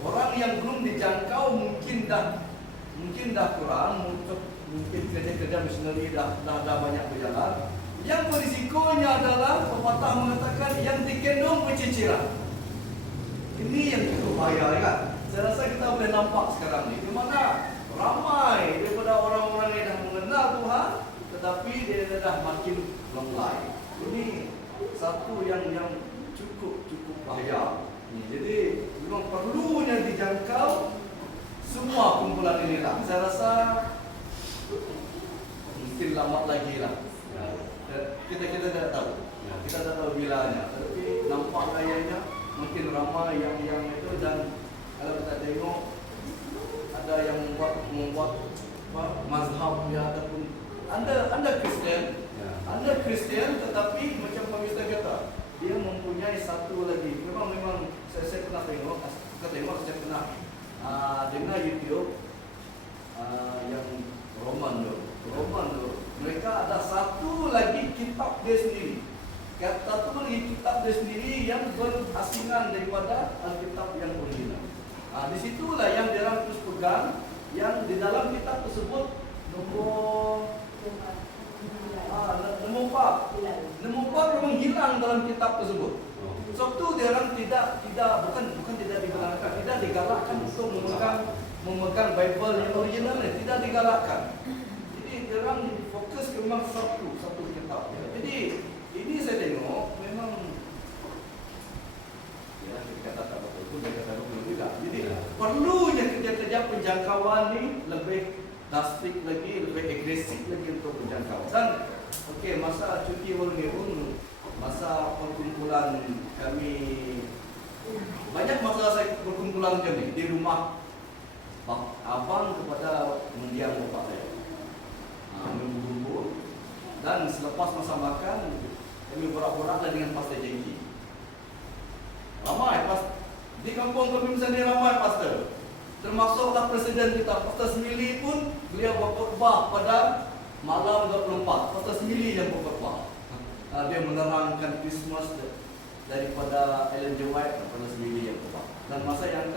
orang yang belum dijangkau mungkin dah kurang, mungkin kerja-kerja misioneri dah banyak berjalan. Yang berisikonya adalah pepatah mengatakan yang dikendong peciciran. Ini yang cukup bahaya, kan? Saya rasa kita boleh nampak sekarang ni, di mana ramai daripada orang-orang yang dah mengenal Tuhan, tetapi dia dah makin lemah. Ini satu yang cukup bahaya. Jadi memang perlunya dijangkau semua kumpulan inilah. Saya rasa mungkin lama lagi lah. Kita tidak tahu. Kita tak tahu bilanya. Tapi nampak kayaknya makin ramai yang itu, dan kalau kita tengok ada yang membuat mazhab ya, ataupun anda Kristian, tetapi macam pemirsa kata, dia mempunyai satu lagi. Memang saya pernah tengok, saya pernah dengar YouTube yang Roman tu. Mereka ada satu lagi kitab dia sendiri. Satu lagi kitab dia sendiri yang berasingan daripada Alkitab yang original. Di situlah yang dia terus pegang, yang di dalam kitab tersebut nombor 4 memang hilang dalam kitab tersebut. Sebab tu dia orang bukan tidak digalakkan, tidak digalakkan untuk memegang Bible yang original ni, tidak digalakkan. Jadi dia orang fokus ke memang satu kitab. Jadi ini saya tengok memang kita kata tak betul pun, dia kata betul juga. Jadi perlunya kerja-kerja penjangkauan ni lebih drastik lagi, lebih agresif lagi untuk menjangkau. Dan masa cuti World pun, masa perkumpulan kami, banyak masalah saya berkumpulan kami di rumah abang kepada mendiang bapak saya. Berkumpul, dan selepas masa makan kami borak-borak dengan Pastor Jengki. Ramai di kampung kami sendiri, ramai pastor. Termasuklah presiden kita, Pastor Smili pun, beliau berkhotbah pada malam 24. Pastor Smili yang berkhotbah. Dia menerangkan Christmas daripada Ellen G. White, Pastor Smili yang berkhotbah. Dan masa yang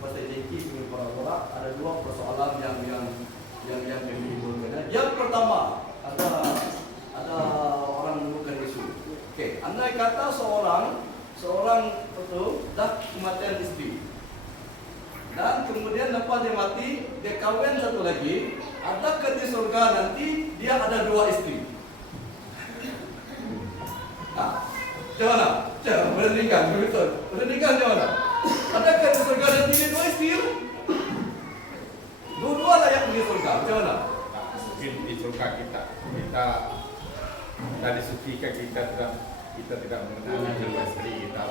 Pastor Jengki punya borak-borak, ada dua persoalan yang kami timbulkan. Yang pertama, ada orang menemukan isu. andai kata seorang itu dah kematian istri, dan kemudian lepas dia mati, dia kawin satu lagi, adakah di surga nanti dia ada 2 istri? Nah, macam mana? Bereningkan, betul. Bereningkan macam mana? Adakah di surga nanti dia 2 istri? Dua-dua layak pergi surga, macam mana? Mungkin di surga kita disucikan, kita tidak mengenal jiwa istri kita.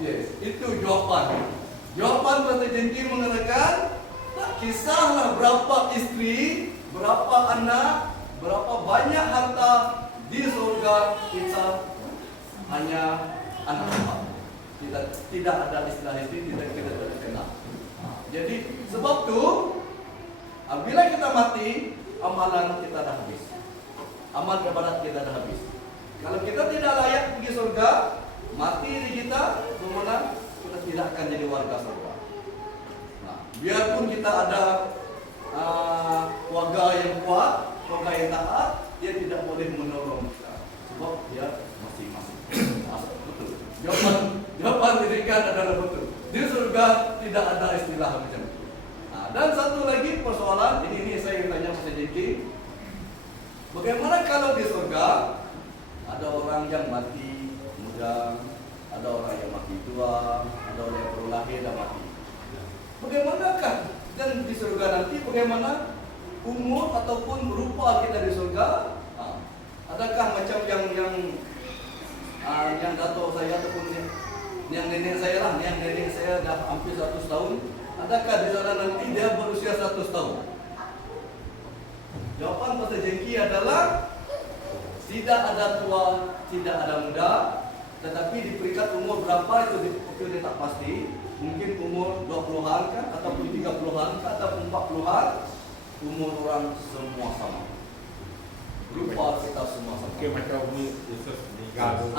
Yes, itu jawapan. Jawapan Pastor Jengki mengatakan, tak kisahlah berapa istri, berapa anak, berapa banyak harta, di surga kita hanya anak empat. Tidak ada istilah istri, tidak kenal. Jadi sebab tu, bila kita mati, amalan kita dah habis. Amal ibadat kita dah habis. Kalau kita tidak layak pergi surga, mati di kita, kemudian kita tidak akan jadi warga surga. Nah, biarpun kita ada warga yang kuat, warga yang taat, dia tidak boleh menolong kita, sebab dia masing-masing. Betul. Jawapan diberikan adalah betul. Di surga tidak ada istilah macam itu. Nah, dan satu lagi persoalan, ini saya tanya Pastor Jengki, bagaimana kalau di surga ada orang yang mati muda, ada orang yang mati tua, ada orang yang baru lahir dan mati. Bagaimanakah dan di surga nanti bagaimana umur ataupun rupa kita di surga? Adakah macam yang dato saya ataupun yang nenek saya lah, yang nenek saya dah hampir 100 tahun. Adakah di sana nanti dia berusia 100 tahun? Jawapan Pastor Jengki adalah tidak ada tua, tidak ada muda, tetapi di peringkat umur berapa itu dia tak pasti. Mungkin umur 20-an kan, ataupun 30-an kan, ataupun 40-an. Umur orang semua sama. Rupa kita semua sama. Mungkin macam Yesus meninggal.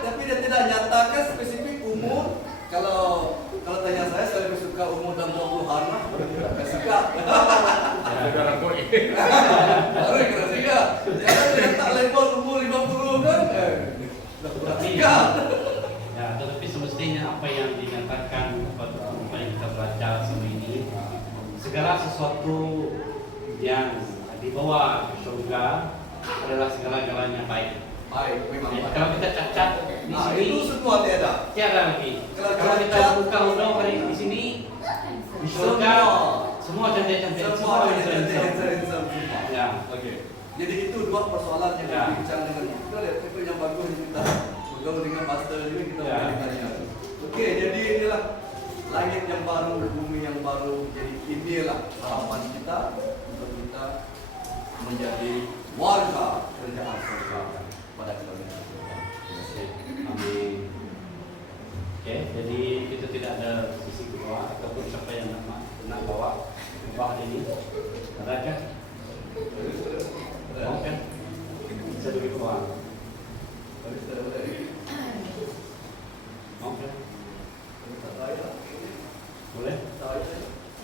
Tapi dia tidak nyatakan spesifik umur. Kalau tanya saya lebih suka umur dan 20-an lah. Saya suka. Saudara boy. Baru kena tiga. Jangan dia tak label umur 50 kan? Tetapi semestinya apa yang dinyatakan apa yang kita baca selama ini, segala sesuatu yang dibawa ke surga adalah segala-galanya baik. Baik, memang baik. Kalau kita cacat di sini, itu semua tiada. tiada lagi. Kalau kita buka udah hari di sini, di surga, semua cantik-cantik, semua handsome. Ya, Oke. Jadi itu dua persoalan yang Ya. berbincang dengan kita. Itu yang bagus kita bergaul dengan pastor juga kita Ya. berbincang. Oke, jadi inilah langit yang baru, bumi yang baru. Jadi inilah harapan kita untuk kita menjadi warga kerajaan surga pada kita. amin. Oke, jadi kita tidak ada sisi kedua ataupun siapa yang nak bawa ini. Ada kan? Mau kan? Bisa bagi keluar. Mau kan? Boleh?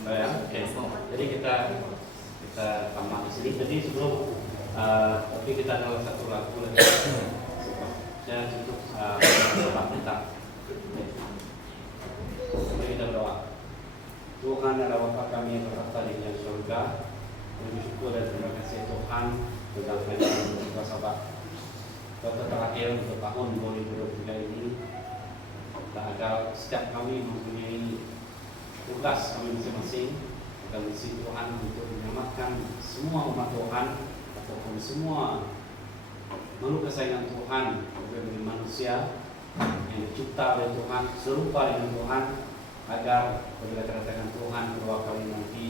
Ya, oke. Jadi kita tamat di sini. Jadi sebelum tapi kita ada satu lagu lagi. Saya cukup sebab minta. Mari kita berdoa. Tuhan adalah Bapa kami yang berada di dalam surga. Kami bersyukur dan terima kasih Tuhan tentang kerajaan surga sahabat. Kota terakhir untuk tahun 2023 ini, dan agar setiap kami mempunyai tugas kami masing-masing dan misi Tuhan untuk menyelamatkan semua umat Tuhan ataupun semua makhluk kesayangan Tuhan, sebagai manusia yang dicipta oleh Tuhan, serupa dengan Tuhan, agar apabila kedatangan Tuhan kedua kali nanti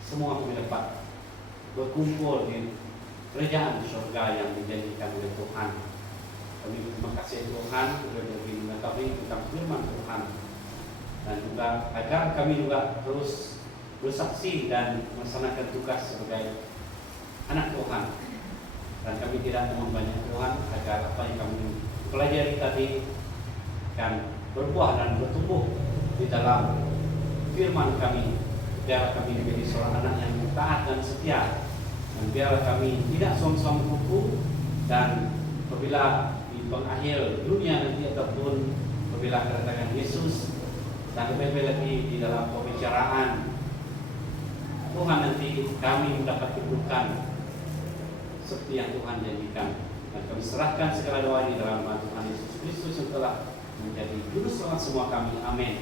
semua kami dapat berkumpul di kerajaan surga yang dijanjikan oleh Tuhan. Kami terima kasih Tuhan sudah lebih mengetahui tentang firman Tuhan, dan juga agar kami juga terus bersaksi dan melaksanakan tugas sebagai anak Tuhan. Dan kami tidak membanyak Tuhan agar apa yang kami pelajari tadi akan berbuah dan bertumbuh di dalam firman kami, biar kami menjadi seorang anak yang taat dan setia Dan biarlah kami tidak som-som kuku, dan apabila di pengakhir dunia nanti ataupun apabila kedatangan Yesus dan lebih lagi di dalam pembicaraan Tuhan, nanti kami mendapat kedudukan seperti yang Tuhan janjikan. Dan kami serahkan segala doa ini dalam nama Tuhan Yesus Kristus yang telah menjadi juru selamat semua kami. Amin.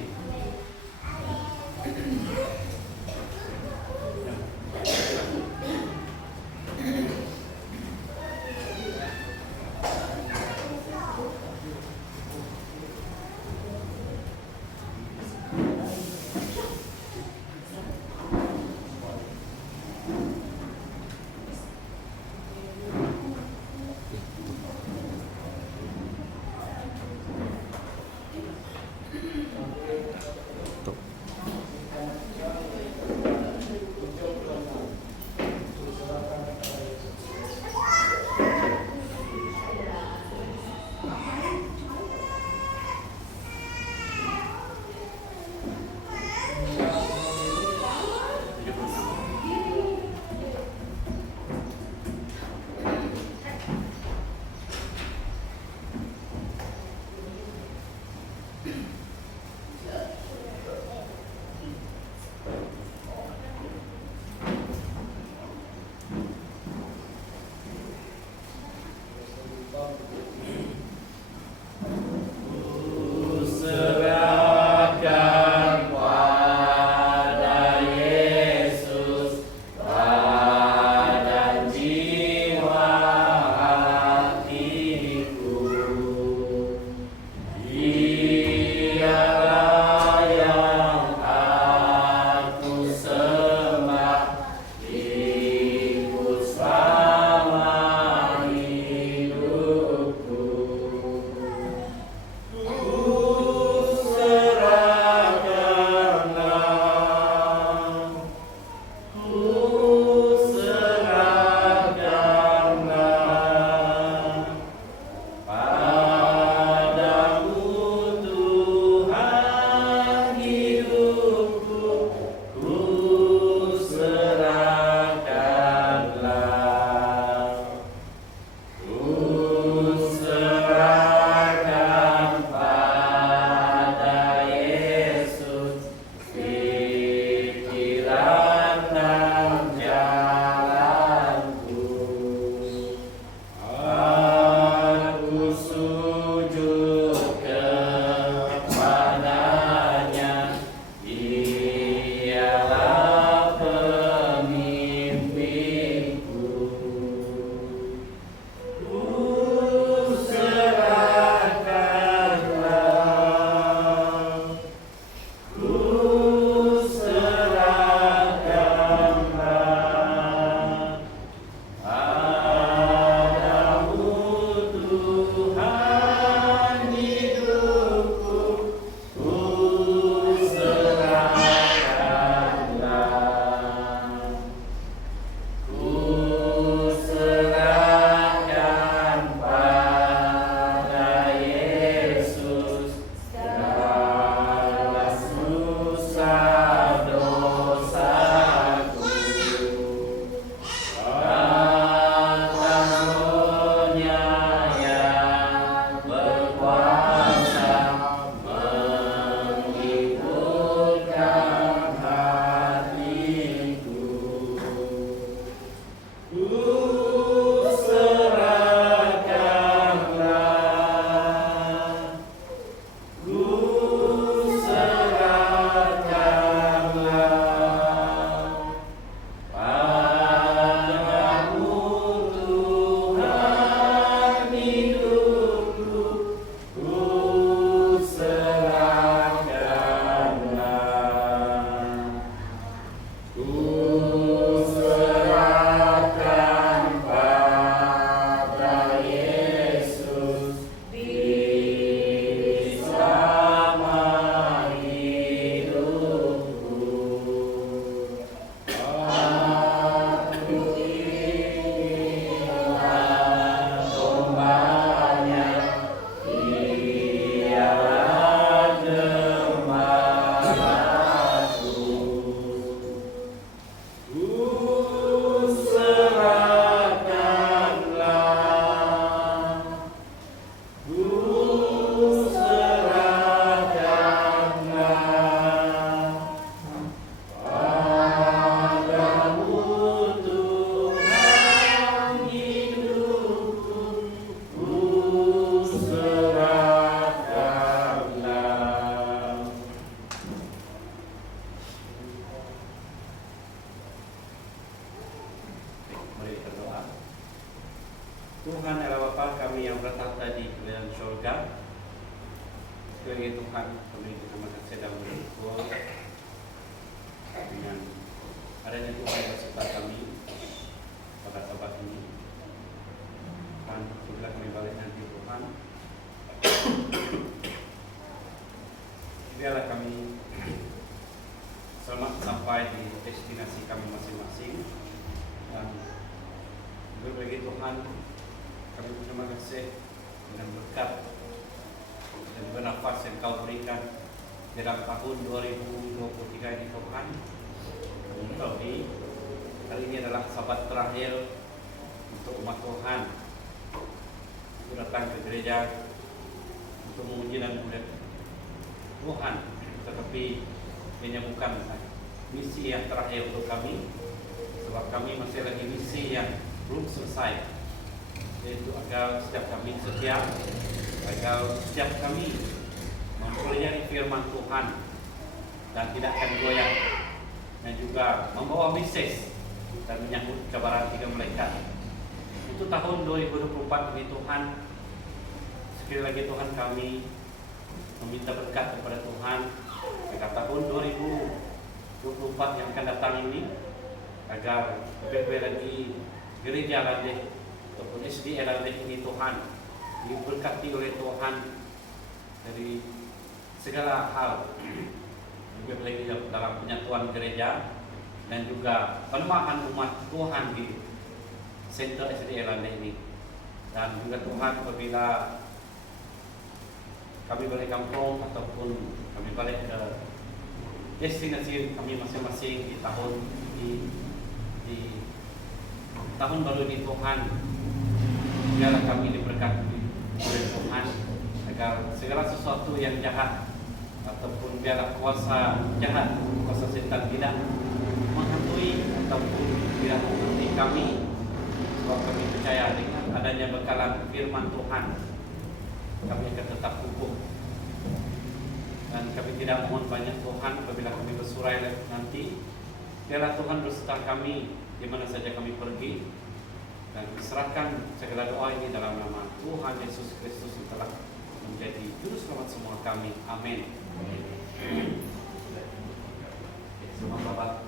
Tuhan adalah Bapa kami yang bertahta di kerajaan surga. Sekali lagi Tuhan, kami terima kasih dan bersyukur dengan adanya Tuhan beserta kami pada sabat ini. Tuhan, bila kami balik nanti Tuhan, biarlah kami selamat sampai di destinasi kami masing-masing. Dan bagi Tuhan, kami berterima kasih dengan berkat dan bernafas yang Kau berikan dalam tahun 2023 ini Tuhan. Kami tahu hari ini adalah sabat terakhir untuk umat Tuhan untuk datang ke gereja untuk memuji dan memuliakan Tuhan, tetapi ini bukan misi yang terakhir untuk kami, sebab kami masih lagi misi yang belum selesai, yaitu agar setiap kami setia, agar setiap kami mempelajari firman Tuhan dan tidak akan goyah, dan juga membawa mesej dan menyambut kabaran tiga malaikat. Itu tahun 2024 ini Tuhan. Sekali lagi Tuhan, kami meminta berkat kepada Tuhan agar tahun 2024 yang akan datang ini, agar lebih lagi gereja Landeh ataupun SDA Landeh ini Tuhan diberkati oleh Tuhan dari segala hal, lebih lagi dalam penyatuan gereja dan juga pelemahan umat Tuhan di Center SDA Landeh ini. Dan juga Tuhan, apabila kami balik kampung ataupun kami balik ke destinasi kami masing-masing di tahun baru ini Tuhan, biarlah kami diberkati oleh Tuhan agar segala sesuatu yang jahat ataupun biarlah kuasa jahat, kuasa setan tidak menghantui ataupun tidak menghantui kami, sebab kami percaya dengan adanya bekalan firman Tuhan kami akan tetap kukuh. Dan kami tidak mohon banyak Tuhan apabila kami bersurai nanti, biarlah Tuhan berserta kami di mana saja kami pergi, dan serahkan segala doa ini dalam nama Tuhan Yesus Kristus yang telah menjadi juru selamat semua kami. Amin. Semua sahabat.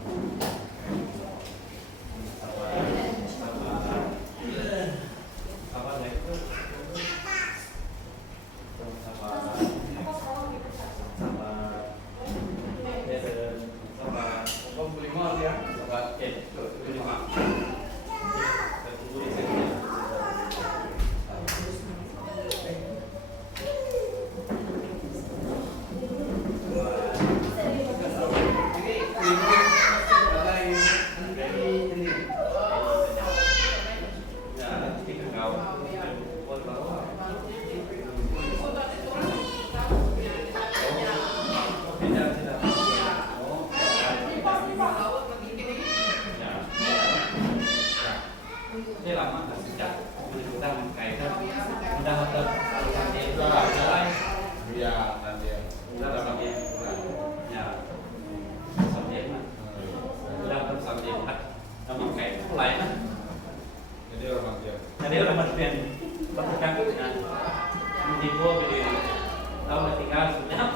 Tahu tinggal sebenarnya